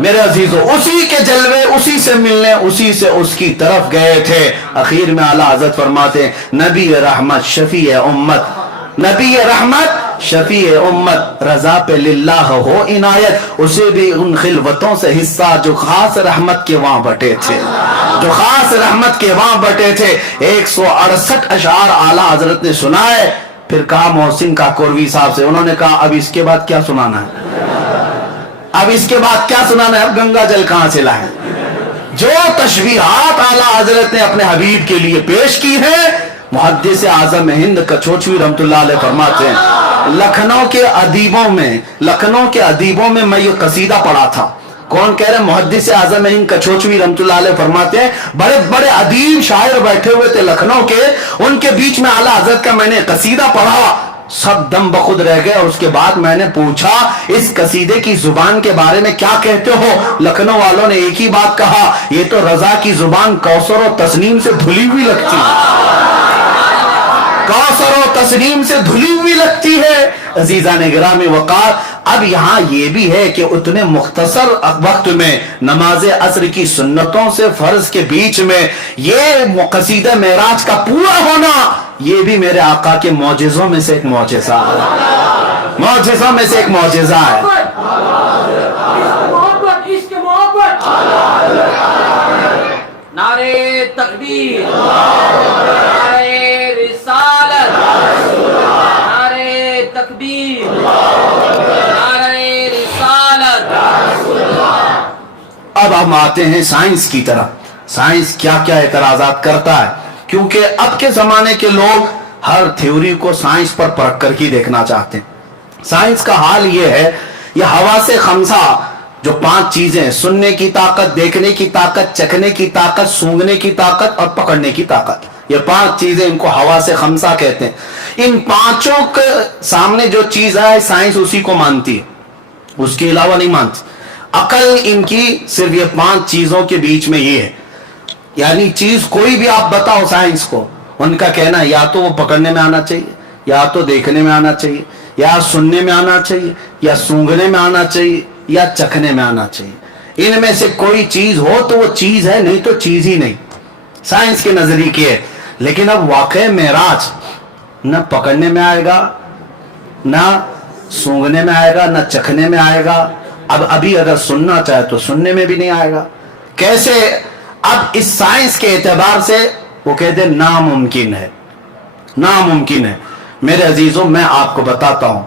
میرے عزیزو, اسی کے جلوے, اسی سے ملنے, اسی سے اس کی طرف گئے تھے. اخیر میں اعلیٰ حضرت فرماتے ہیں نبی رحمت شفیع امت, نبی رحمت شفیع امت, رضا پہ للہ ہو عنایت, اسے بھی ان خلوتوں سے حصہ جو خاص رحمت کے وہاں بٹے تھے, جو خاص رحمت کے وہاں بٹے تھے. 168 اشعار اعلیٰ حضرت نے سنائے. پھر کہا محسن کاکوروی صاحب سے, انہوں نے کہا اب اس کے بعد کیا سنانا ہے, اب اس کے بعد کیا سنانا ہے, اب گنگا جل کہاں سے لائیں؟ جو تشبیہات اعلیٰ حضرت نے اپنے حبیب کے لیے پیش کی ہیں, محدث اعظم ہند کچھوچوی رحمت اللہ علیہ فرماتے ہیں لکھنؤ کے ادیبوں میں میں یہ قصیدہ پڑھا تھا. کون کہہ رہے ہیں؟ محدث اعظم ہند کچھوچوی رحمت اللہ علیہ فرماتے ہیں بڑے بڑے ادیب شاعر بیٹھے ہوئے تھے لکھنؤ کے, ان کے بیچ میں اعلیٰ حضرت کا میں نے قصیدہ پڑھا, سب دم بخود رہ گئے. اور اس کے بعد میں نے پوچھا اس قصیدے کی زبان کے بارے میں کیا کہتے ہو؟ لکھنؤ والوں نے ایک ہی بات کہا, یہ تو رضا کی زبان کوثر و تسنیم سے دھلی ہوئی لگتی ہے, کوثر و تسنیم سے دھلی ہوئی لگتی ہے. عزیزان گرامی وقار, اب یہاں یہ بھی ہے کہ اتنے مختصر وقت میں نماز عصر کی سنتوں سے فرض کے بیچ میں یہ قصیدہ معراج کا پورا ہونا, یہ بھی میرے آقا کے معجزوں میں سے ایک معجزہ ہے, معجزوں میں سے ایک معجزہ ہے. نعرے تکبیر, نعرے رسالت, نعرے تکبیر, نعرے رسالت. اب ہم آتے ہیں سائنس کی طرف. سائنس کیا کیا اعتراضات کرتا ہے, کیونکہ اب کے زمانے کے لوگ ہر تھیوری کو سائنس پر پرکھ کر کے دیکھنا چاہتے ہیں. سائنس کا حال یہ ہے, یہ حواس خمسہ جو 5 چیزیں, سننے کی طاقت, دیکھنے کی طاقت, چکھنے کی طاقت, سونگھنے کی طاقت اور پکڑنے کی طاقت, یہ 5 چیزیں, ان کو حواس خمسہ کہتے ہیں. ان 5 کے سامنے جو چیز ہے سائنس اسی کو مانتی ہے, اس کے علاوہ نہیں مانتی. عقل ان کی صرف یہ 5 چیزوں کے بیچ میں یہ ہے, یعنی چیز کوئی بھی آپ بتاؤ سائنس کو, ان کا کہنا ہے یا تو وہ پکڑنے میں آنا چاہیے, یا تو دیکھنے میں آنا چاہیے, یا سننے میں آنا چاہیے, یا سونگھنے میں آنا چاہیے, یا چکھنے میں آنا چاہیے. ان میں سے کوئی چیز ہو تو وہ چیز ہے, نہیں تو چیز ہی نہیں. سائنس کے نظریے کی ہے. لیکن اب واقع معراج نہ پکڑنے میں آئے گا, نہ سونگھنے میں آئے گا, نہ چکھنے میں آئے گا. اب ابھی اگر سننا چاہے تو سننے میں بھی نہیں آئے گا. کیسے؟ اب اس سائنس کے اعتبار سے وہ کہتے ہیں ناممکن ہے, ناممکن ہے. میرے عزیزوں, میں آپ کو بتاتا ہوں,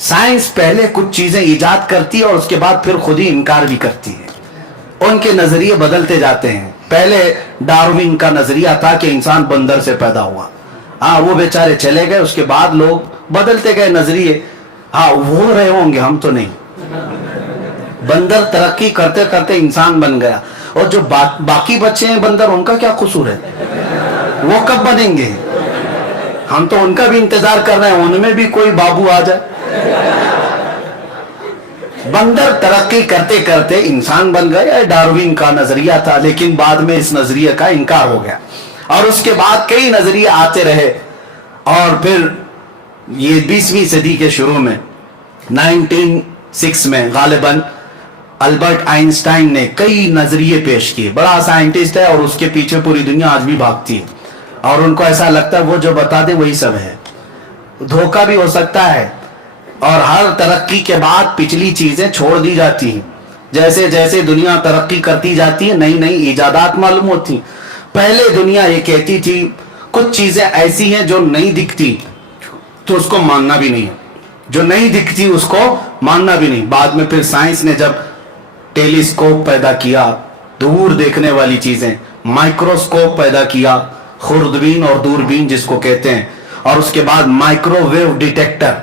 سائنس پہلے کچھ چیزیں ایجاد کرتی ہے اور اس کے بعد پھر خود ہی انکار بھی کرتی ہے. ان کے نظریے بدلتے جاتے ہیں. پہلے ڈارون کا نظریہ تھا کہ انسان بندر سے پیدا ہوا, ہاں وہ بیچارے چلے گئے, اس کے بعد لوگ بدلتے گئے نظریے. ہاں وہ رہے ہوں گے, ہم تو نہیں. بندر ترقی کرتے کرتے انسان بن گیا, اور جو باقی بچے ہیں بندر, ان کا کیا قصور ہے, وہ کب بنیں گے؟ ہم تو ان کا بھی انتظار کر رہے ہیں, ان میں بھی کوئی بابو آ جائے. بندر ترقی کرتے کرتے انسان بن گئے, یہ ڈارون کا نظریہ تھا, لیکن بعد میں اس نظریے کا انکار ہو گیا, اور اس کے بعد کئی نظریے آتے رہے. اور پھر یہ 20ویں صدی کے شروع میں 1906 میں غالباً البرٹ آئنسٹائن نے کئی نظریے پیش کیے. بڑا سائنٹسٹ ہے, اور اس کے پیچھے پوری دنیا آج بھی بھاگتی ہے, اور ان کو ایسا لگتا ہے وہ جو بتا دیں وہی سب ہے. دھوکہ بھی ہو سکتا ہے, اور ہر ترقی کے بعد پچھلی چیزیں چھوڑ دی جاتی ہیں. जैसे जैसे दुनिया तरक्की करती जाती है नई नई इजादात मालूम होती। पहले दुनिया ये कहती थी कुछ चीजें ऐसी हैं जो नहीं दिखती तो उसको मानना भी नहीं है, जो नहीं दिखती उसको मानना भी नहीं। बाद में फिर साइंस ने जब टेलीस्कोप पैदा किया, दूर देखने वाली चीजें, माइक्रोस्कोप पैदा किया, खुर्दबीन और दूरबीन जिसको कहते हैं, और उसके बाद माइक्रोवेव डिटेक्टर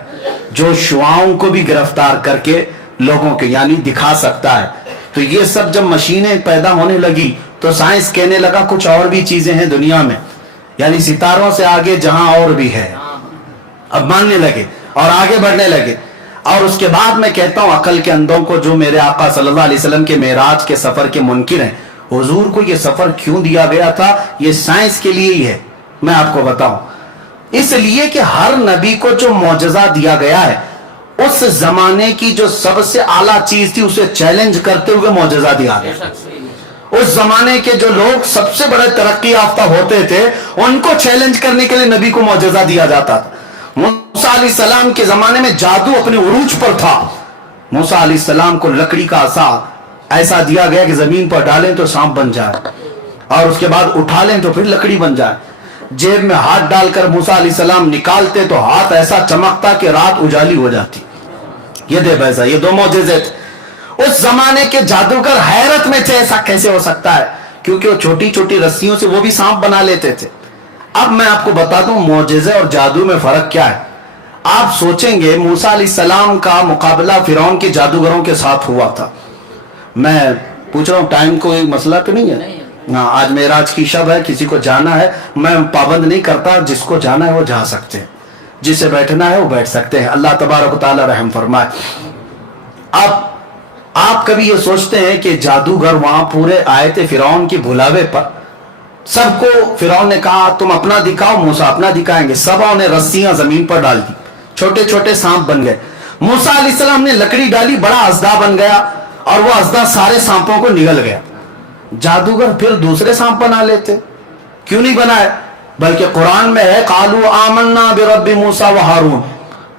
जो शुआओं को भी गिरफ्तार करके लोगों के यानी दिखा सकता है। तो ये सब जब मशीनें पैदा होने लगी तो साइंस कहने लगा कुछ और भी चीजें हैं दुनिया में, यानी सितारों से आगे जहां और भी है। अब मानने लगे और आगे बढ़ने लगे। और उसके बाद मैं कहता हूं अकल के अंधों को जो मेरे आका सल्लल्लाहु अलैहि वसल्लम के मेराज के सफर के मुनकिर हैं, हुजूर को ये सफर क्यों दिया गया था? ये साइंस के लिए ही है। मैं आपको बताऊं, इसलिए कि हर नबी को जो मौजज़ा दिया गया है उस जमाने की जो सबसे आला चीज थी उसे चैलेंज करते हुए मौजज़ा दिया गया। उस जमाने के जो लोग सबसे बड़े तरक्की याफ्ता होते थे उनको चैलेंज करने के लिए नबी को मौजज़ा दिया जाता था। मूसा अलैहिस्सलाम के जमाने में जादू अपने उरूज पर था। मूसा अलैहिस्सलाम को लकड़ी का आसा ऐसा दिया गया कि जमीन पर डालें तो सांप बन जाए और उसके बाद उठा लें तो फिर लकड़ी बन जाए। जेब में हाथ डालकर मूसा अलैहिस्सलाम निकालते तो हाथ ऐसा चमकता कि रात उजाली हो जाती। ये दे वैसा, ये दो मौजज़े थे। उस जमाने के जादूगर हैरत में थे, ऐसा कैसे हो सकता है? क्योंकि वो छोटी छोटी रस्सियों से वो भी सांप बना लेते थे। अब मैं आपको बता दूं मौजज़े और जादू में फर्क क्या है। आप सोचेंगे मूसा अलैहिस्सलाम का मुकाबला फिरौन के जादूगरों के साथ हुआ था। मैं पूछ रहा हूं टाइम कोई मसला तो नहीं है? हाँ, आज मेराज की शब है, किसी को जाना है, मैं पाबंद नहीं करता, जिसको जाना है वो जा सकते हैं, जिसे बैठना है वो बैठ सकते हैं। अल्लाह तबारक व तआला रहम फरमाए। अब आप कभी ये सोचते हैं कि जादूगर वहां पूरे आए थे फिरौन के बुलावे पर, सबको फिरौन ने कहा तुम अपना दिखाओ, मूसा अपना दिखाएंगे। सबों ने रस्सियां जमीन पर डाल दी, छोटे छोटे सांप बन गए। मूसा अलैहिस्सलाम ने लकड़ी डाली, बड़ा अजदा बन गया और वो अजदा सारे सांपों को निगल गया। जादूगर फिर दूसरे सांप बना लेते, क्यों नहीं बनाए? बल्कि कुरान में है कालू आमन्ना बिरब्बि मूसा व हारून,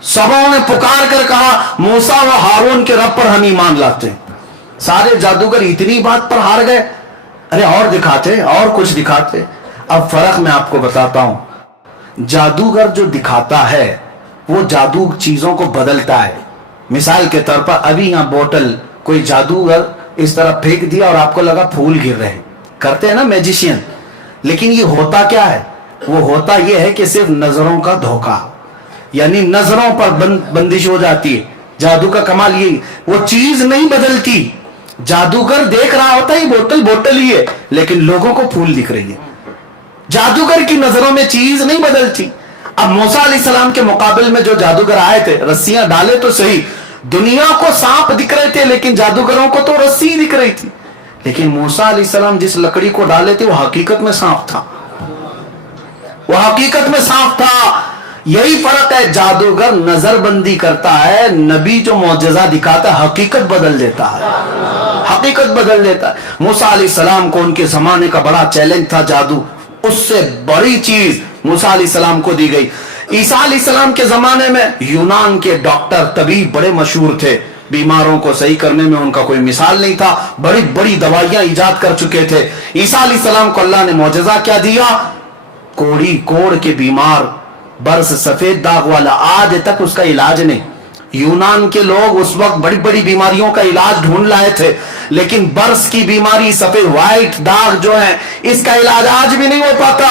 सबों ने पुकार कर कहा मूसा व हारून के रब पर हम ईमान लाते हैं। सारे जादूगर इतनी बात पर हार गए, अरे और दिखाते और कुछ दिखाते। अब फर्क मैं आपको बताता हूं। जादूगर जो दिखाता है वो जादू चीजों को बदलता है। मिसाल के तौर पर अभी यहां बोतल कोई जादूगर इस तरह फेंक दिया और आपको लगा फूल गिर रहे हैं, करते हैं ना मैजिशियन। लेकिन ये होता क्या है? वो होता ये है कि सिर्फ नजरों का धोखा, यानी नजरों पर बंदिश हो जाती है। जादू का कमाल ये, वो चीज नहीं बदलती। जादूगर देख रहा होता है बोतल बोतल ही है, लेकिन लोगों को फूल दिख रही है। जादूगर की नजरों में चीज नहीं बदलती। अब मूसा अलैहिस्सलाम के मुकाबले में जो जादूगर आए थे, रस्सियां डाले तो सही, दुनिया को सांप दिख रहे थे लेकिन जादूगरों को तो रस्सी दिख रही थी। लेकिन मूसा अलैहिस्सलाम जिस लकड़ी को डाले थे वो हकीकत में सांप था, वो हकीकत में सांप था। यही फर्क है, जादूगर नजरबंदी करता है, नबी जो मौजज़ा दिखाता है हकीकत बदल देता है, हकीकत बदल देता है। मूसा अलैहिस्सलाम को उनके जमाने का बड़ा चैलेंज था जादू, उससे बड़ी चीज मूसा अलैहिस्सलाम को दी गई। ईसा अलैहिस्सलाम के जमाने में यूनान के डॉक्टर तबीब बड़े मशहूर थे, बीमारों को सही करने में उनका कोई मिसाल नहीं था, बड़ी बड़ी दवाइयां इजाद कर चुके थे। ईसा अलैहिस्सलाम को अल्लाह ने मौजज़ा क्या दिया? कोड़ी कोड़ के बीमार, बर्स सफेद दाग वाला, आज तक उसका इलाज नहीं। यूनान के लोग उस वक्त बड़ी बड़ी बीमारियों का इलाज ढूंढ लाए थे, लेकिन बर्स की बीमारी, सफेद व्हाइट दाग जो है, इसका इलाज आज भी नहीं हो पाता।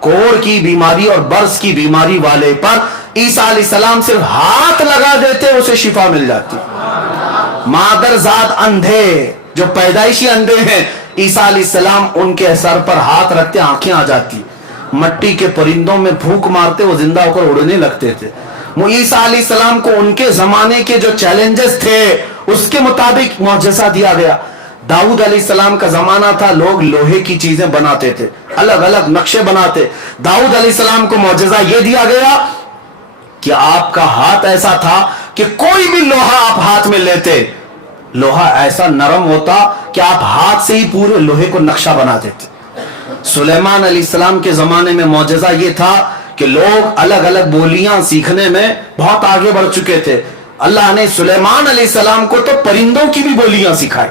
कोड़ की बीमारी और बर्स की बीमारी वाले पर ईसा अलैहिस्सलाम सिर्फ हाथ लगा देते उसे शिफा मिल जाती। मादरजाद अंधे जो पैदाइशी अंधे हैं, ईसा अलैहिस्सलाम उनके सर पर हाथ रखते आंखें आ जाती। मट्टी के परिंदों में फूंक मारते वो जिंदा होकर उड़ने लगते थे। ईसा अलैहिस्सलाम को उनके जमाने के जो चैलेंजेस थे उसके मुताबिक मौजज़ा दिया गया। दाऊद अलैहिस्सलाम का जमाना था, लोग लोहे की चीजें बनाते थे, अलग अलग नक्शे बनाते। दाऊद अलैहिस्सलाम को मौजज़ा यह दिया गया कि आपका हाथ ऐसा था कि कोई भी लोहा आप हाथ में लेते, लोहा ऐसा नरम होता कि आप हाथ से ही पूरे लोहे को नक्शा बना देते। सुलेमान अलैहिस्सलाम के जमाने में मौजज़ा ये था कि लोग अलग अलग बोलियां सीखने में बहुत आगे बढ़ चुके थे। اللہ نے سلیمان علیہ السلام کو تو پرندوں کی بھی بولیاں سکھائی,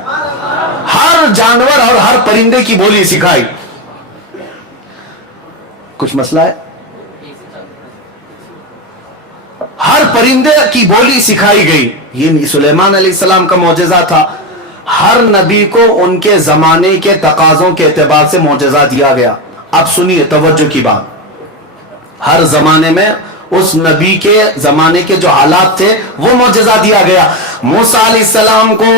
ہر جانور اور ہر پرندے کی بولی سکھائی. کچھ مسئلہ ہے؟ ہر پرندے کی بولی سکھائی گئی. یہ سلیمان علیہ السلام کا معجزہ تھا. ہر نبی کو ان کے زمانے کے تقاضوں کے اعتبار سے معجزہ دیا گیا. اب سنیے توجہ کی بات. ہر زمانے میں اس نبی کے زمانے کے جو حالات تھے وہ معجزہ دیا گیا. موسیٰ علیہ السلام کو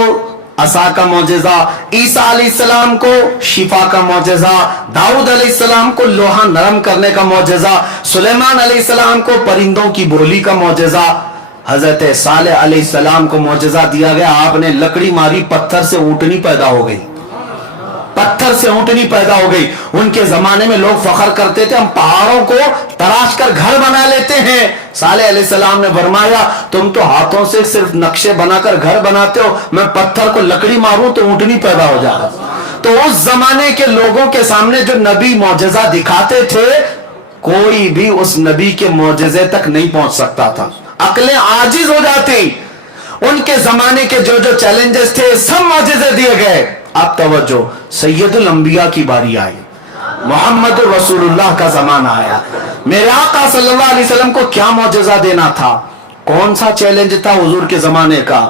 عصا کا معجزہ, عیسیٰ علیہ السلام کو شفا کا معجزہ, داؤد علیہ السلام کو لوہا نرم کرنے کا معجزہ, سلیمان علیہ السلام کو پرندوں کی بولی کا معجزہ, حضرت صالح علیہ السلام کو معجزہ دیا گیا. آپ نے لکڑی ماری, پتھر سے اونٹنی پیدا ہو گئی, پتھر سے اونٹنی پیدا ہو گئی. ان کے زمانے میں لوگ فخر کرتے تھے ہم پہاڑوں کو تراش کر گھر بنا لیتے ہیں. صالح علیہ السلام نے فرمایا تم تو ہاتھوں سے صرف نقشے بنا کر گھر بناتے ہو, میں پتھر کو لکڑی ماروں تو اونٹنی پیدا ہو جائے. تو اس زمانے کے لوگوں کے سامنے جو نبی معجزہ دکھاتے تھے کوئی بھی اس نبی کے معجزے تک نہیں پہنچ سکتا تھا, عقلیں عاجز ہو جاتی. ان کے زمانے کے جو جو چیلنجز تھے سب معجزے دیے گئے. اب توجہ, سید الانبیاء کی باری آئی, محمد رسول اللہ کا زمانہ آیا. میرے آقا صلی اللہ علیہ وسلم کو کیا معجزہ دینا تھا؟ کون سا چیلنج تھا حضور کے زمانے کا؟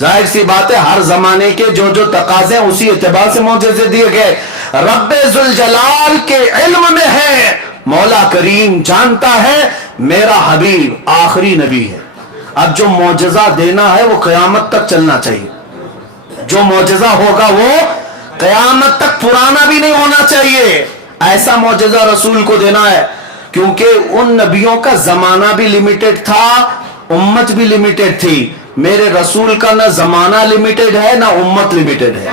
ظاہر سی بات ہے ہر زمانے کے جو جو تقاضے اسی اعتبار سے معجزے دیے گئے. رب ذوالجلال کے علم میں ہے, مولا کریم جانتا ہے میرا حبیب آخری نبی ہے. اب جو معجزہ دینا ہے وہ قیامت تک چلنا چاہیے. جو معجزہ ہوگا وہ قیامت تک پرانا بھی نہیں ہونا چاہیے. ایسا معجزہ رسول کو دینا ہے کیونکہ ان نبیوں کا زمانہ بھی لیمیٹڈ تھا, امت بھی لیمیٹڈ تھی. میرے رسول کا نہ زمانہ لیمیٹڈ ہے نہ امت لیمیٹڈ ہے.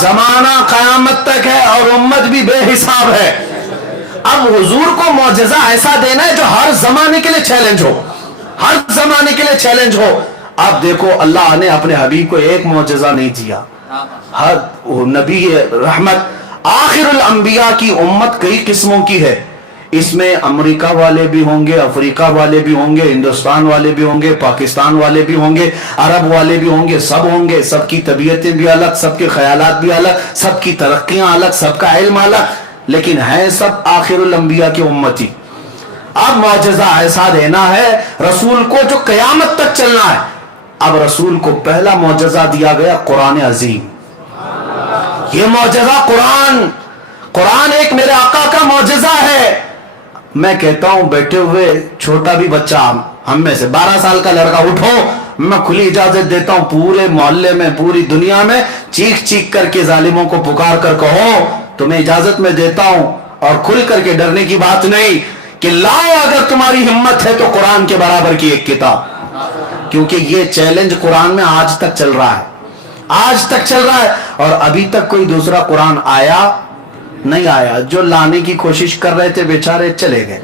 زمانہ قیامت تک ہے اور امت بھی بے حساب ہے. اب حضور کو معجزہ ایسا دینا ہے جو ہر زمانے کے لیے چیلنج ہو, ہر زمانے کے لیے چیلنج ہو. اب دیکھو اللہ نے اپنے حبیب کو ایک معجزہ نہیں دیا, ہر نبی رحمت آخر الانبیاء کی امت کئی قسموں کی ہے. اس میں امریکہ والے بھی ہوں گے, افریقہ والے بھی ہوں گے, ہندوستان والے بھی ہوں گے, پاکستان والے بھی ہوں گے, عرب والے بھی ہوں گے, سب ہوں گے. سب کی طبیعتیں بھی الگ, سب کے خیالات بھی الگ, سب کی ترقیاں الگ, سب کا علم الگ, لیکن ہیں سب آخر الانبیاء کی امتی. اب معجزہ ایسا دینا ہے رسول کو جو قیامت تک چلنا ہے. اب رسول کو پہلا معجزہ دیا گیا قرآن عظیم. یہ معجزہ قرآن ایک میرے آقا کا معجزہ ہے. میں کہتا ہوں بیٹھے ہوئے چھوٹا بھی بچہ, ہم میں سے 12 سال کا لڑکا, اٹھو, میں کھلی اجازت دیتا ہوں پورے محلے میں پوری دنیا میں چیخ چیخ کر کے ظالموں کو پکار کر کہو, تمہیں اجازت میں دیتا ہوں, اور کھل کر کے ڈرنے کی بات نہیں کہ لاؤ اگر تمہاری ہمت ہے تو قرآن کے برابر کی ایک کتاب. کیونکہ یہ چیلنج قرآن میں آج تک چل رہا ہے, آج تک چل رہا ہے, اور ابھی تک کوئی دوسرا قرآن آیا نہیں آیا. جو لانے کی کوشش کر رہے تھے بیچارے چلے گئے,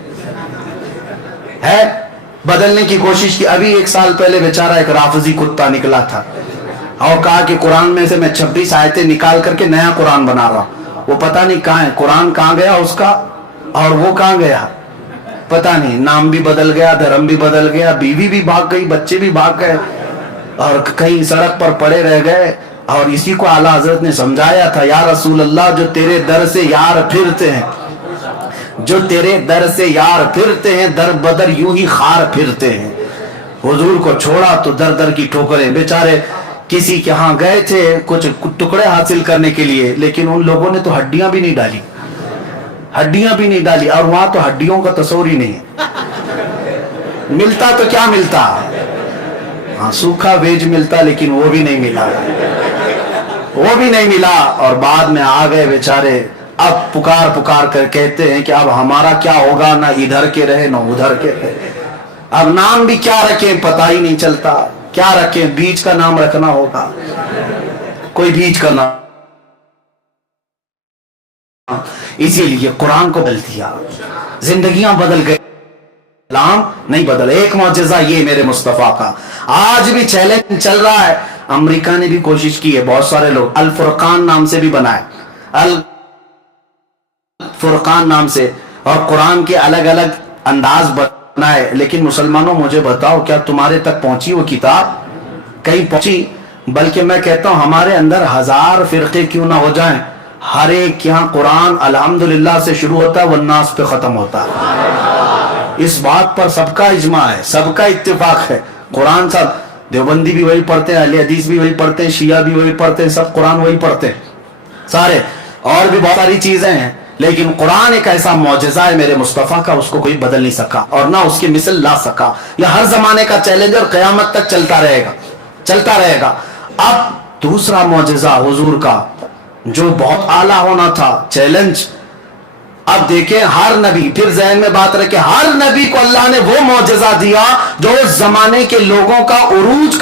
ہے بدلنے کی کوشش کی. ابھی 1 سال پہلے بیچارہ ایک رافضی کتا نکلا تھا اور کہا کہ قرآن میں سے میں 26 آیتیں نکال کر کے نیا قرآن بنا رہا ہوں. وہ پتہ نہیں کہاں ہے, قرآن کہاں گیا اس کا اور وہ کہاں گیا پتہ نہیں. نام بھی بدل گیا, دھرم بھی بدل گیا, بیوی بھی بھاگ گئی, بچے بھی بھاگ گئے, اور کہیں سڑک پر پڑے رہ گئے. اور اسی کو اعلیٰ حضرت نے سمجھایا تھا, یا رسول اللہ جو تیرے در سے یار پھرتے ہیں, جو تیرے در سے یار پھرتے ہیں, در بدر یوں ہی خار پھرتے ہیں. حضور کو چھوڑا تو در در کی ٹھوکریں. بیچارے کسی کے ہاں گئے تھے کچھ ٹکڑے حاصل کرنے کے لیے, لیکن ان لوگوں نے تو ہڈیاں بھی نہیں ڈالی, ہڈیاں بھی نہیں ڈالی, اور وہاں تو ہڈیوں کا تصور ہی نہیں ہے. ملتا تو کیا ملتا, ہاں سوکھا ویج ملتا, لیکن وہ بھی نہیں ملا, وہ بھی نہیں ملا. اور بعد میں آ گئے بیچارے. اب پکار پکار کر کہتے ہیں کہ اب ہمارا کیا ہوگا, نہ ادھر کے رہے نہ ادھر کے رہے. اب نام بھی کیا رکھیں پتہ ہی نہیں چلتا, کیا رکھیں, بیج کا نام رکھنا ہوگا, کوئی بیج کا نام. اسی لیے قرآن کو بدل دیا, زندگیاں بدل گئی, اسلام نہیں بدل. ایک معجزہ یہ میرے مصطفیٰ کا. آج بھی چیلنج چل رہا ہے, امریکہ نے بھی کوشش کی ہے, بہت سارے لوگ الفرقان نام سے بھی بنائے, الفرقان نام سے, اور قرآن کے الگ الگ انداز है, लेकिन मुसलमानों मुझे बताओ क्या तुम्हारे तक पहुंची वो किताब? कहीं पहुंची? बल्कि मैं कहता हूं हमारे अंदर 1000 फिरके क्यों ना हो जाएं, हर एक यहाँ कुरान अल्हम्दुलिल्लाह से शुरू होता है वन्नास पे खत्म होता है। इस बात पर सबका इजमा है, सबका इत्तेफाक है। कुरान सब देवबंदी भी वही पढ़ते हैं, अहले हदीस भी वही पढ़ते हैं, शिया भी वही पढ़ते हैं, सब कुरान वही पढ़ते हैं सारे। और भी बहुत सारी चीजें हैं, लेकिन कुरान एक ऐसा मौजज़ा है मेरे मुस्तफ़ा का, उसको कोई बदल नहीं सका और ना उसकी मिसल ला सका। यह हर जमाने का चैलेंज और क़यामत तक चलता रहेगा, चलता रहेगा। अब दूसरा मौजज़ा हुजूर का जो बहुत आला होना था, चैलेंज। अब देखें हर नबी, फिर ज़हन में बात रखे, हर नबी को अल्लाह ने वो मौजज़ा दिया जो उस जमाने के लोगों का उरूज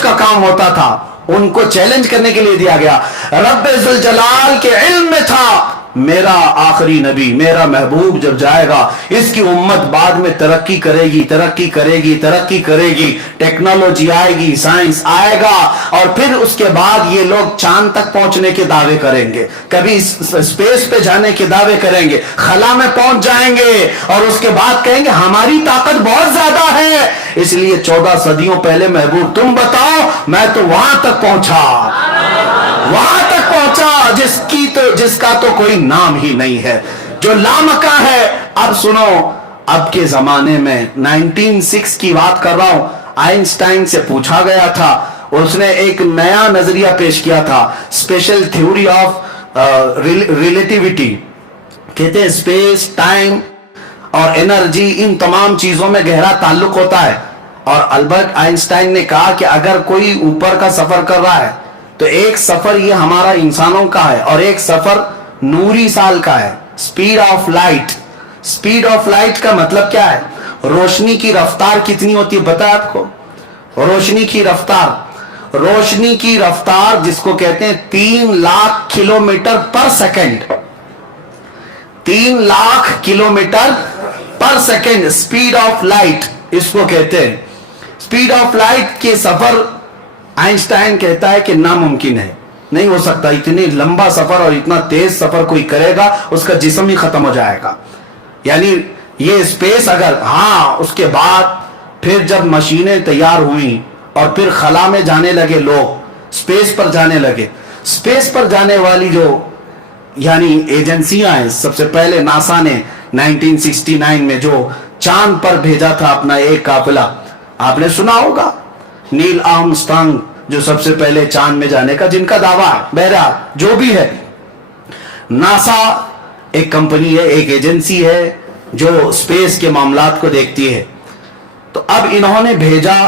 का काम होता था, उनको चैलेंज करने के लिए दिया गया। रब्बे ज़ुल जलाल के इल्म में था मेरा आखिरी नबी, मेरा महबूब जब जाएगा इसकी उम्मत बाद में तरक्की करेगी, तरक्की करेगी, तरक्की करेगी, टेक्नोलॉजी आएगी, साइंस आएगा, और फिर उसके बाद ये लोग चांद तक पहुंचने के दावे करेंगे, कभी स्पेस पे जाने के दावे करेंगे, खला में पहुंच जाएंगे, और उसके बाद कहेंगे हमारी ताकत बहुत ज्यादा है। इसलिए 14 सदियों पहले महबूब तुम बताओ, मैं तो वहां तक पहुंचा, वहां तक पहुंचा जिसका तो कोई नाम ही नहीं है, जो लामका है। अब सुनो, अब के जमाने में 1906 की बात कर रहा हूं, आइंस्टाइन से पूछा गया था, उसने एक नया नजरिया पेश किया था, स्पेशल थ्योरी ऑफ रिलेटिविटी। कहते हैं स्पेस, टाइम और एनर्जी, इन तमाम चीजों में गहरा ताल्लुक होता है। और अल्बर्ट आइंस्टाइन ने कहा कि अगर कोई ऊपर का सफर कर रहा है तो एक सफर ये हमारा इंसानों का है और एक सफर नूरी साल का है, speed of light. Speed of light का मतलब क्या है? रोशनी की रफ्तार कितनी होती है पता है आपको? रोशनी की रफ्तार जिसको कहते हैं 3 लाख किलोमीटर पर सेकंड, 3 लाख किलोमीटर पर सेकंड स्पीड ऑफ लाइट इसको कहते हैं। स्पीड ऑफ लाइट के सफर आइंस्टाइन कहता है कि नामुमकिन है, नहीं हो सकता। इतनी लंबा सफर और इतना तेज सफर कोई करेगा उसका जिस्म ही खत्म हो जाएगा। यानी ये स्पेस अगर, हाँ, उसके बाद फिर जब मशीनें तैयार हुई और फिर खला में जाने लगे लोग, स्पेस पर जाने लगे, स्पेस पर जाने वाली जो यानी एजेंसियां हैं, सबसे पहले नासा ने 1969 में जो चांद पर भेजा था अपना एक काफिला, आपने सुना होगा, नील आर्मस्ट्रांग जो सबसे पहले चांद में जाने का जिनका दावा है। बहरहाल जो भी है, नासा एक कंपनी है, एक एजेंसी है जो स्पेस के मामलात को देखती है। तो अब इन्होंने भेजा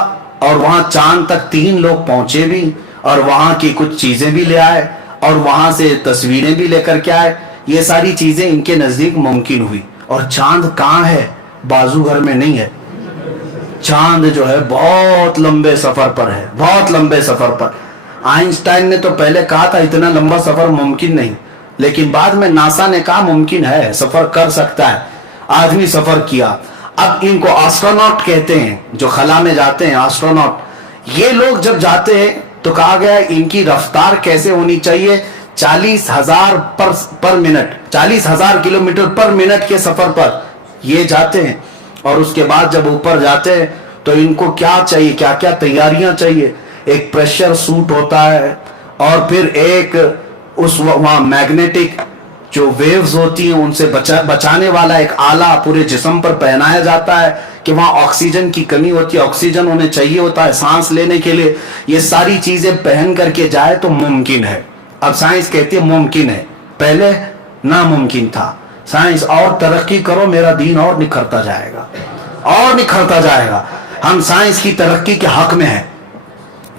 और वहां चांद तक 3 लोग पहुंचे भी और वहां की कुछ चीजें भी ले आए और वहां से तस्वीरें भी लेकर के आए। ये सारी चीजें इनके नजदीक मुमकिन हुई। और चांद कहां है? बाजूगर में नहीं है। चांद जो है बहुत लंबे सफर पर है, बहुत लंबे सफर पर। आइंस्टाइन ने तो पहले कहा था इतना लंबा सफर मुमकिन नहीं, लेकिन बाद में नासा ने कहा मुमकिन है, सफर कर सकता है। आदमी सफर किया। अब इनको एस्ट्रोनॉट कहते हैं, जो खला में जाते हैं, एस्ट्रोनॉट। ये लोग जब जाते हैं तो कहा गया इनकी रफ्तार कैसे होनी चाहिए? 40,000 पर मिनट, 40,000 किलोमीटर पर मिनट के सफर पर ये जाते हैं। और उसके बाद जब ऊपर जाते हैं तो इनको क्या चाहिए, क्या क्या तैयारियां चाहिए? एक प्रेशर सूट होता है और फिर एक उस वहां मैग्नेटिक जो वेव्स होती हैं उनसे बचाने वाला एक आला पूरे जिस्म पर पहनाया जाता है कि वहां ऑक्सीजन की कमी होती है, ऑक्सीजन उन्हें चाहिए होता है सांस लेने के लिए। ये सारी चीजें पहन करके जाए तो मुमकिन है। अब साइंस कहती है मुमकिन है, पहले नामुमकिन था। साइंस और तरक्की करो, मेरा दीन और निखरता जाएगा, और निखरता जाएगा। हम साइंस की तरक्की के हक में हैं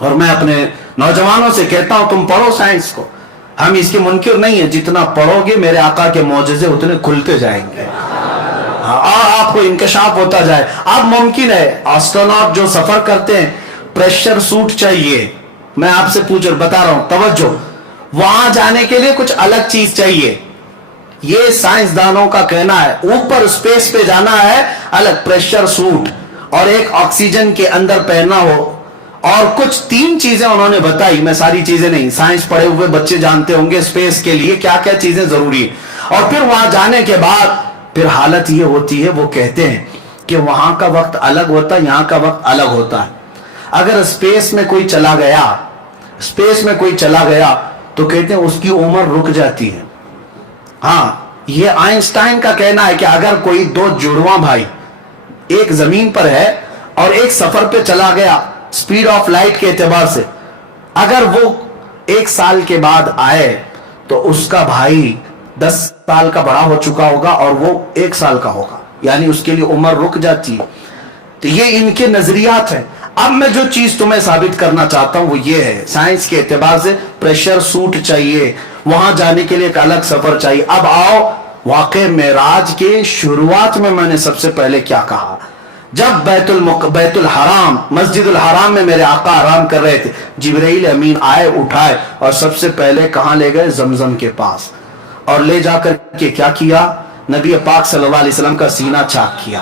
और मैं अपने नौजवानों से कहता हूं तुम पढ़ो साइंस को, हम इसके मुनकिर नहीं है। जितना पढ़ोगे मेरे आका के मौजज़े उतने खुलते जाएंगे और आपको इंकशाफ होता जाए। अब मुमकिन है एस्ट्रोनॉट जो सफर करते हैं प्रेशर सूट चाहिए। मैं आपसे बता रहा हूं, तवज्जो, वहां जाने के लिए कुछ अलग चीज चाहिए। ये साइंसदानों का कहना है। ऊपर स्पेस पे जाना है, अलग प्रेशर सूट और एक ऑक्सीजन के अंदर पहनना हो और कुछ 3 चीजें उन्होंने बताई। मैं सारी चीजें नहीं, साइंस पढ़े हुए बच्चे जानते होंगे स्पेस के लिए क्या क्या चीजें जरूरी है। और फिर वहां जाने के बाद फिर हालत ये होती है, वो कहते हैं کہ وہاں کا وقت الگ ہوتا ہے, یہاں کا وقت الگ ہوتا ہے. اگر اسپیس میں کوئی چلا گیا تو کہتے ہیں اس کی عمر رک جاتی ہے. ہاں, یہ آئنسٹائن کا کہنا ہے کہ اگر کوئی دو جڑواں بھائی ایک زمین پر ہے اور ایک سفر پہ چلا گیا سپیڈ آف لائٹ کے اعتبار سے, اگر وہ 1 سال کے بعد آئے تو اس کا بھائی 10 سال کا بڑا ہو چکا ہوگا اور وہ 1 سال کا ہوگا, یعنی اس کے لیے عمر رک جاتی ہے. تو یہ ان کے نظریات ہیں. اب میں جو چیز تمہیں ثابت کرنا چاہتا ہوں وہ یہ ہے, سائنس کے اعتبار سے پریشر سوٹ چاہیے, وہاں جانے کے لیے ایک الگ سفر چاہیے. اب آؤ واقع معراج کے شروعات میں نے سب سے پہلے کیا کہا. جب بیت الحرام, مسجد الحرام میں میرے آقا آرام کر رہے تھے, جبرائیل امین آئے, اٹھائے اور سب سے پہلے کہاں لے گئے؟ زمزم کے پاس. اور لے جا کر کے کیا کیا؟ نبی پاک صلی اللہ علیہ وسلم کا سینہ چاک کیا,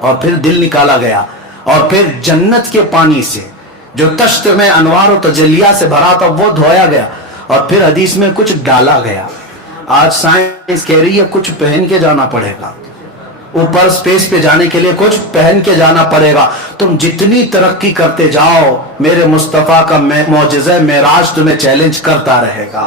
اور پھر دل نکالا گیا, اور پھر جنت کے پانی سے جو تشت میں انوار و تجلیہ سے بھرا تھا وہ دھویا گیا, اور پھر حدیث میں کچھ ڈالا گیا. آج سائنس کہہ رہی ہے کچھ پہن کے جانا پڑے گا, اوپر سپیس پہ جانے کے لیے کچھ پہن کے جانا پڑے گا. تم جتنی ترقی کرتے جاؤ میرے مصطفیٰ کا معجزہ معراج تمہیں چیلنج کرتا رہے گا.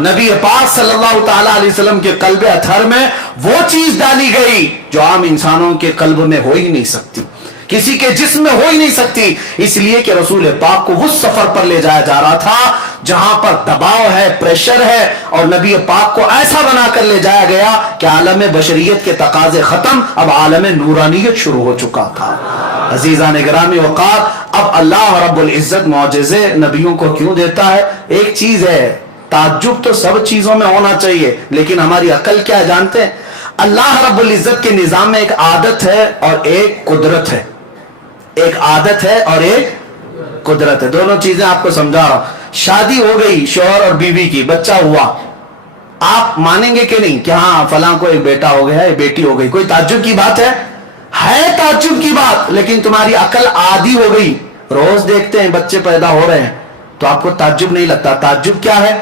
نبی پاک صلی اللہ تعالی علیہ وسلم کے قلب اطہر میں وہ چیز ڈالی گئی جو عام انسانوں کے قلب میں ہو ہی نہیں سکتی, کسی کے جسم میں ہو ہی نہیں سکتی, اس لیے کہ رسول پاک کو اس سفر پر لے جایا جا رہا تھا جہاں پر دباؤ ہے, پریشر ہے, اور نبی پاک کو ایسا بنا کر لے جایا گیا کہ عالم بشریت کے تقاضے ختم, اب عالم نورانیت شروع ہو چکا تھا. عزیزان گرامی وقار, اب اللہ رب العزت معجزے نبیوں کو کیوں دیتا ہے؟ ایک چیز ہے, تعجب تو سب چیزوں میں ہونا چاہیے, لیکن ہماری عقل کیا ہے جانتے ہیں؟ اللہ رب العزت کے نظام میں ایک عادت ہے اور ایک قدرت ہے. ایک عادت ہے اور ایک قدرت ہے. دونوں چیزیں آپ کو سمجھا رہا ہوں. شادی ہو گئی شوہر اور بیوی کی, بچہ ہوا, آپ مانیں گے کہ نہیں کہ ہاں فلاں کو ایک بیٹا ہو گیا, ایک بیٹی ہو گئی؟ کوئی تعجب کی بات ہے تعجب کی بات, لیکن تمہاری عقل عادی ہو گئی. روز دیکھتے ہیں بچے پیدا ہو رہے ہیں تو آپ کو تعجب نہیں لگتا. تعجب کیا ہے؟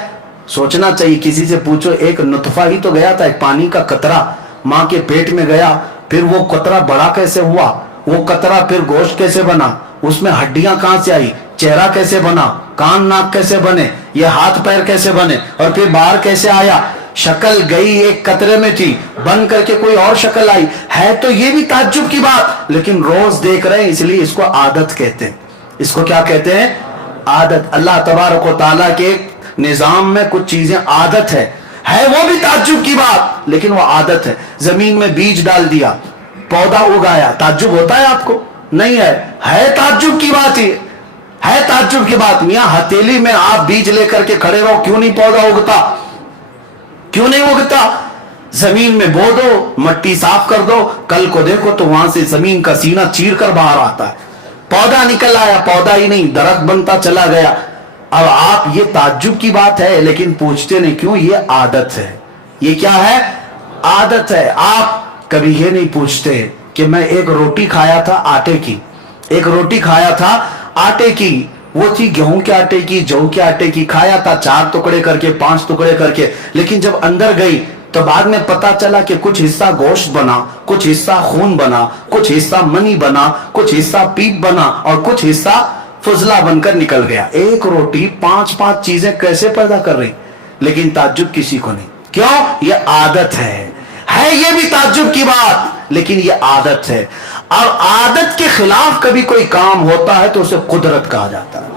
سوچنا چاہیے. کسی سے پوچھو, ایک نطفہ ہی تو گیا تھا, ایک پانی کا قطرہ ماں کے پیٹ میں گیا, پھر وہ قطرہ بڑا کیسے ہوا, وہ قطرہ پھر گوشت کیسے بنا, اس میں ہڈیاں کہاں سے آئی, چہرہ کیسے بنا, کان ناک کیسے بنے, یہ ہاتھ پیر کیسے بنے, اور پھر باہر کیسے آیا, شکل گئی ایک قطرے میں تھی بن کر کے کوئی اور شکل آئی. ہے تو یہ بھی تعجب کی بات, لیکن روز دیکھ رہے ہیں اس لیے اس کو عادت کہتے ہیں. اس کو کیا کہتے ہیں؟ عادت. اللہ تبارک و تعالیٰ کے نظام میں کچھ چیزیں عادت ہے وہ بھی تعجب کی بات, لیکن وہ عادت ہے. زمین میں بیج ڈال دیا, پودا اگایا, تعجب ہوتا ہے آپ کو؟ نہیں ہے تعجب کی بات. ہی ہے تعجب کی بات. میاں ہتھیلی میں آپ بیج لے کر کے کھڑے رہو, کیوں نہیں پودا اگتا؟ کیوں نہیں اگتا؟ زمین میں بو دو, مٹی صاف کر دو, کل کو دیکھو تو وہاں سے زمین کا سینہ چیر کر باہر آتا ہے, پودا نکل آیا. پودا ہی نہیں, درخت بنتا چلا گیا. اب آپ, یہ تعجب کی بات ہے لیکن پوچھتے نہیں کیوں؟ یہ عادت ہے. یہ کیا ہے؟ عادت ہے. آپ کبھی یہ نہیں پوچھتے کہ میں ایک روٹی کھایا تھا آٹے کی, ایک روٹی کھایا تھا آٹے کی, وہ تھی گیہوں کے آٹے کی, جو کے آٹے کی, کھایا تھا 4 ٹکڑے کر کے, 5 ٹکڑے کر کے, لیکن جب اندر گئی تو بعد میں پتا چلا کہ کچھ حصہ گوشت بنا, کچھ حصہ خون بنا, کچھ حصہ منی بنا, کچھ حصہ پیپ بنا, اور کچھ حصہ فضلہ بن کر نکل گیا. ایک روٹی 5 چیزیں کیسے پیدا کر رہی؟ لیکن تعجب کسی کو نہیں. کیوں؟ یہ عادت ہے یہ بھی تعجب کی بات, لیکن یہ عادت ہے. اور عادت کے خلاف کبھی کوئی کام ہوتا ہے تو اسے قدرت کہا جاتا ہے.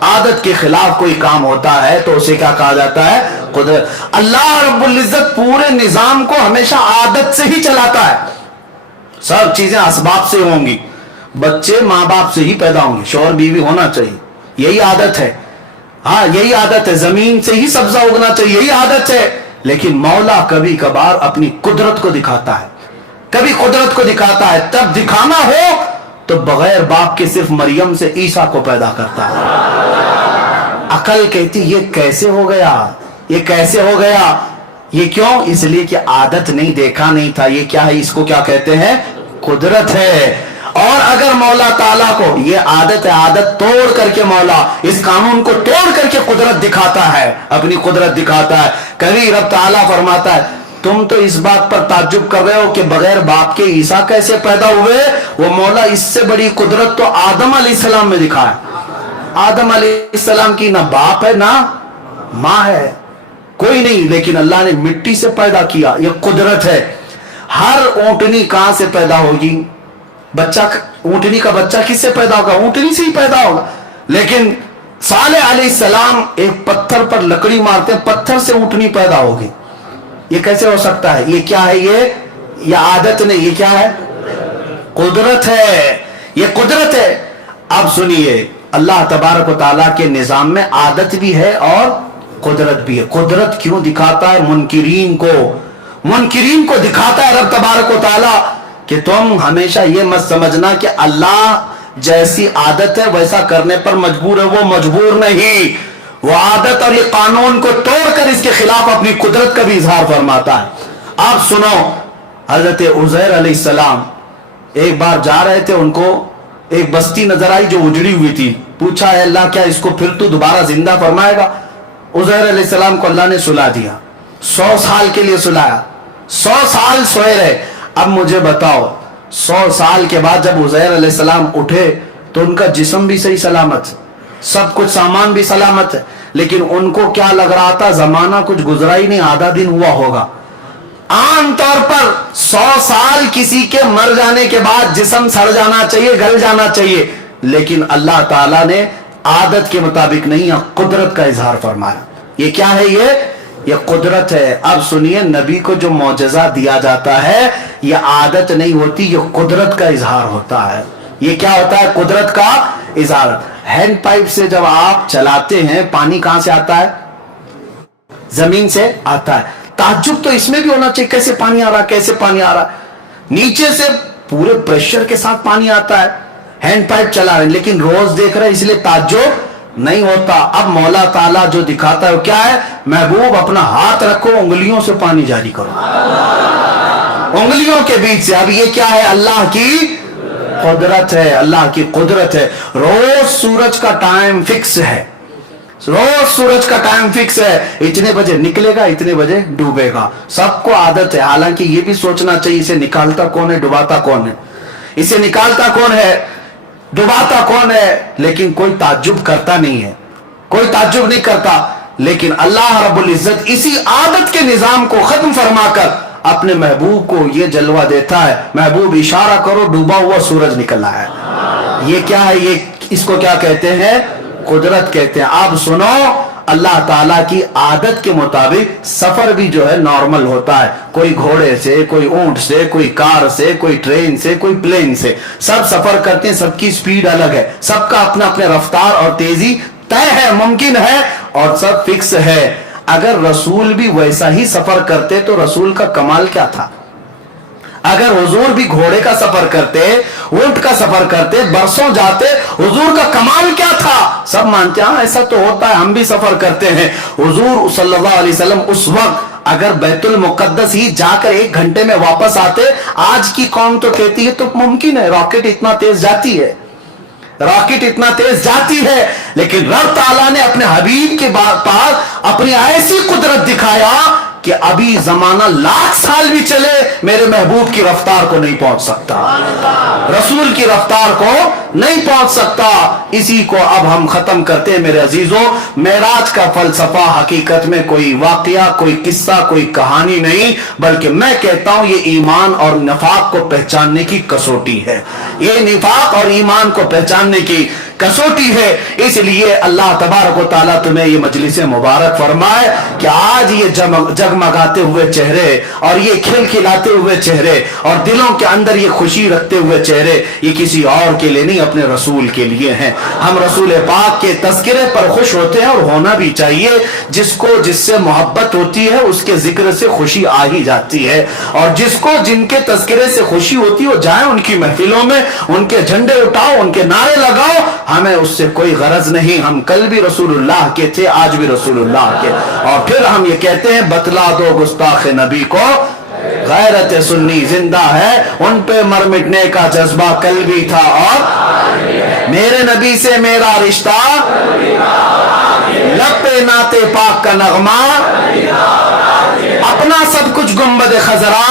عادت کے خلاف کوئی کام ہوتا ہے تو اسے کیا کہا جاتا ہے؟ قدرت. اللہ رب العزت پورے نظام کو ہمیشہ عادت سے ہی چلاتا ہے. سب چیزیں اسباب سے ہوں گی, بچے ماں باپ سے ہی پیدا ہوں گے, شوہر بیوی ہونا چاہیے, یہی عادت ہے. ہاں یہی عادت ہے. زمین سے ہی سبزہ اگنا چاہیے, یہی عادت ہے. لیکن مولا کبھی کبھار اپنی قدرت کو دکھاتا ہے, کبھی قدرت کو دکھاتا ہے. تب دکھانا ہو تو بغیر باپ کے صرف مریم سے عیسیٰ کو پیدا کرتا ہے. عقل کہتی یہ کیسے ہو گیا, یہ کیسے ہو گیا. یہ کیوں؟ اس لیے کہ عادت نہیں, دیکھا نہیں تھا. یہ کیا ہے؟ اس کو کیا کہتے ہیں؟ قدرت ہے. اور اگر مولا تعالیٰ کو یہ عادت ہے, عادت توڑ کر کے مولا اس قانون کو توڑ کر کے قدرت دکھاتا ہے, اپنی قدرت دکھاتا ہے. کبھی رب تعالیٰ فرماتا ہے तुम तो इस बात पर ताज्जुब कर रहे हो कि बगैर बाप के ईसा कैसे पैदा हुए, वो मौला इससे बड़ी कुदरत तो आदम अलैहिस्सलाम में दिखा है। आदम अलैहिस्सलाम की ना बाप है ना माँ है, कोई नहीं, लेकिन अल्लाह ने मिट्टी से पैदा किया, ये कुदरत है। हर ऊंटनी कहां से पैदा होगी? बच्चा, ऊंटनी का बच्चा किससे पैदा होगा? ऊंटनी से ही पैदा होगा। लेकिन सालेह अलैहिस्सलाम एक पत्थर पर लकड़ी मारते हैं, पत्थर से ऊंटनी पैदा होगी। ये कैसे हो सकता है? ये क्या है? ये आदत नहीं, ये क्या है? कुदरत है, ये कुदरत है। अब सुनिए, अल्लाह तबारक व तआला के निजाम में आदत भी है और कुदरत भी है। कुदरत क्यों दिखाता है? मुनकिरीन को दिखाता है रब तबारक व तआला कि तुम हमेशा ये मत समझना कि अल्लाह जैसी आदत है वैसा करने पर मजबूर है। वो मजबूर नहीं, वो आदत और ये कानून को तोड़कर इसके खिलाफ अपनी कुदरत का भी इजहार फरमाता है। आप सुनो, हजरत उज़ैर अलैहिस्सलाम एक बार जा रहे थे, उनको एक बस्ती नजर आई जो उजड़ी हुई थी। पूछा, है अल्लाह क्या इसको फिर तू दोबारा जिंदा फरमाएगा? उज़ैर अलैहिस्सलाम को अल्लाह ने सुला दिया, 100 साल के लिए सुलाया। 100 साल सोए रहे। अब मुझे बताओ, 100 साल के बाद जब उज़ैर अलैहिस्सलाम उठे तो उनका जिस्म भी सही सलामत, सब कुछ सामान भी सलामत है, लेकिन उनको क्या लग रहा था? जमाना कुछ गुजरा ही नहीं, आधा दिन हुआ होगा। आमतौर पर 100 साल किसी के मर जाने के बाद जिस्म सड़ जाना चाहिए, गल जाना चाहिए, लेकिन अल्लाह ताला ने आदत के मुताबिक नहीं, कुदरत का इजहार फरमाया। ये क्या है? ये कुदरत है। अब सुनिए, नबी को जो मौजज़ा दिया जाता है ये आदत नहीं होती, ये कुदरत का इजहार होता है। ये क्या होता है? कुदरत का इजहार। हैंड पाइप से जब आप चलाते हैं, पानी कहां से आता है? जमीन से आता है। ताज्जुब तो इसमें भी होना चाहिए, कैसे पानी आ रहा, कैसे पानी आ रहा? नीचे से पूरे प्रेशर के साथ पानी आता है, हैंड पाइप चला रहे, लेकिन रोज देख रहे, इसलिए ताज्जुब नहीं होता। अब मौला ताला जो दिखाता है वो क्या है? महबूब अपना हाथ रखो, उंगलियों से पानी जारी करो, उंगलियों के बीच से। अब ये क्या है? अल्लाह की कुदरत है, अल्लाह की कुदरत है। रोज सूरज का टाइम फिक्स है, रोज सूरज का टाइम फिक्स है, इतने बजे निकलेगा, इतने बजे डूबेगा, सबको आदत है। हालांकि ये भी सोचना चाहिए, इसे निकालता कौन है, डुबाता कौन है? इसे निकालता कौन है, डुबाता कौन है? लेकिन कोई ताज्जुब करता नहीं है, कोई ताज्जुब नहीं करता। लेकिन अल्लाह रब्बुल इज्जत इसी आदत के निजाम को खत्म फरमाकर अपने महबूब को ये जलवा देता है, महबूब इशारा करो, डूबा हुआ सूरज निकला है। ये क्या है? ये इसको क्या कहते हैं? कुदरत कहते हैं। आप सुनो, अल्लाह ताला की आदत के मुताबिक सफर भी जो है नॉर्मल होता है। कोई घोड़े से, कोई ऊंट से, कोई कार से, कोई ट्रेन से, कोई प्लेन से, सब सफर करते हैं, सबकी स्पीड अलग है, सबका अपना अपने रफ्तार और तेजी तय है, मुमकिन है और सब फिक्स है। अगर रसूल भी वैसा ही सफर करते तो रसूल का कमाल क्या था? अगर हुजूर भी घोड़े का सफर करते, ऊंट का सफर करते, बरसों जाते, हुजूर का कमाल क्या था? सब मानते हैं ऐसा तो होता है, हम भी सफर करते हैं। हुजूर सल्लल्लाहु अलैहि वसल्लम उस वक्त अगर बैतुल मुकद्दस ही जाकर 1 घंटे में वापस आते, आज की कौम तो कहती है तो मुमकिन है, रॉकेट इतना तेज जाती है, रॉकेट इतना तेज जाती है। लेकिन रब ताला ने अपने हबीब के पास अपनी ऐसी कुदरत दिखाया कि अभी जमाना 1,00,000 साल भी चले, मेरे महबूब की रफ्तार को नहीं पहुंच सकता, रसूल की रफ्तार को नहीं पहुंच सकता। इसी को अब हम खत्म करते हैं मेरे अजीजों। मेराज का फलसफा हकीकत में कोई वाकया, कोई किस्सा, कोई कहानी नहीं, बल्कि मैं कहता हूं ये ईमान और निफाक को पहचानने की कसौटी है। ये निफाक और ईमान को पहचानने की कसौटी है। इसलिए अल्लाह तबारक व तआला तुम्हें ये मजलिस मुबारक फरमाए कि आज ये जगमगाते हुए चेहरे और ये खिलखिलाते हुए चेहरे और दिलों के अंदर ये खुशी रखते हुए चेहरे, ये किसी और के लिए नहीं, अपने रसूल के लिए हैं। हम रसूल पाक के तज़किरे पर खुश होते हैं और होना भी चाहिए। जिसको जिससे मोहब्बत होती है उसके जिक्र से खुशी आ ही जाती है, और जिसको जिनके तज़किरे से खुशी होती है वो जाए उनकी महफिलों में, उनके झंडे उठाओ, उनके नारे लगाओ, हमें उससे कोई गरज नहीं। हम कल भी रसूलुल्लाह के थे, आज भी रसूलुल्लाह के। और फिर हम ये कहते हैं, बतला दो गुस्ताख नबी को, गैरत सुन्नी जिंदा है, उन पे मर मिटने का जज्बा कल भी था और मेरे नबी से मेरा रिश्ता, लब पे नाते पाक का नगमा, اپنا سب کچھ گنبد خضرا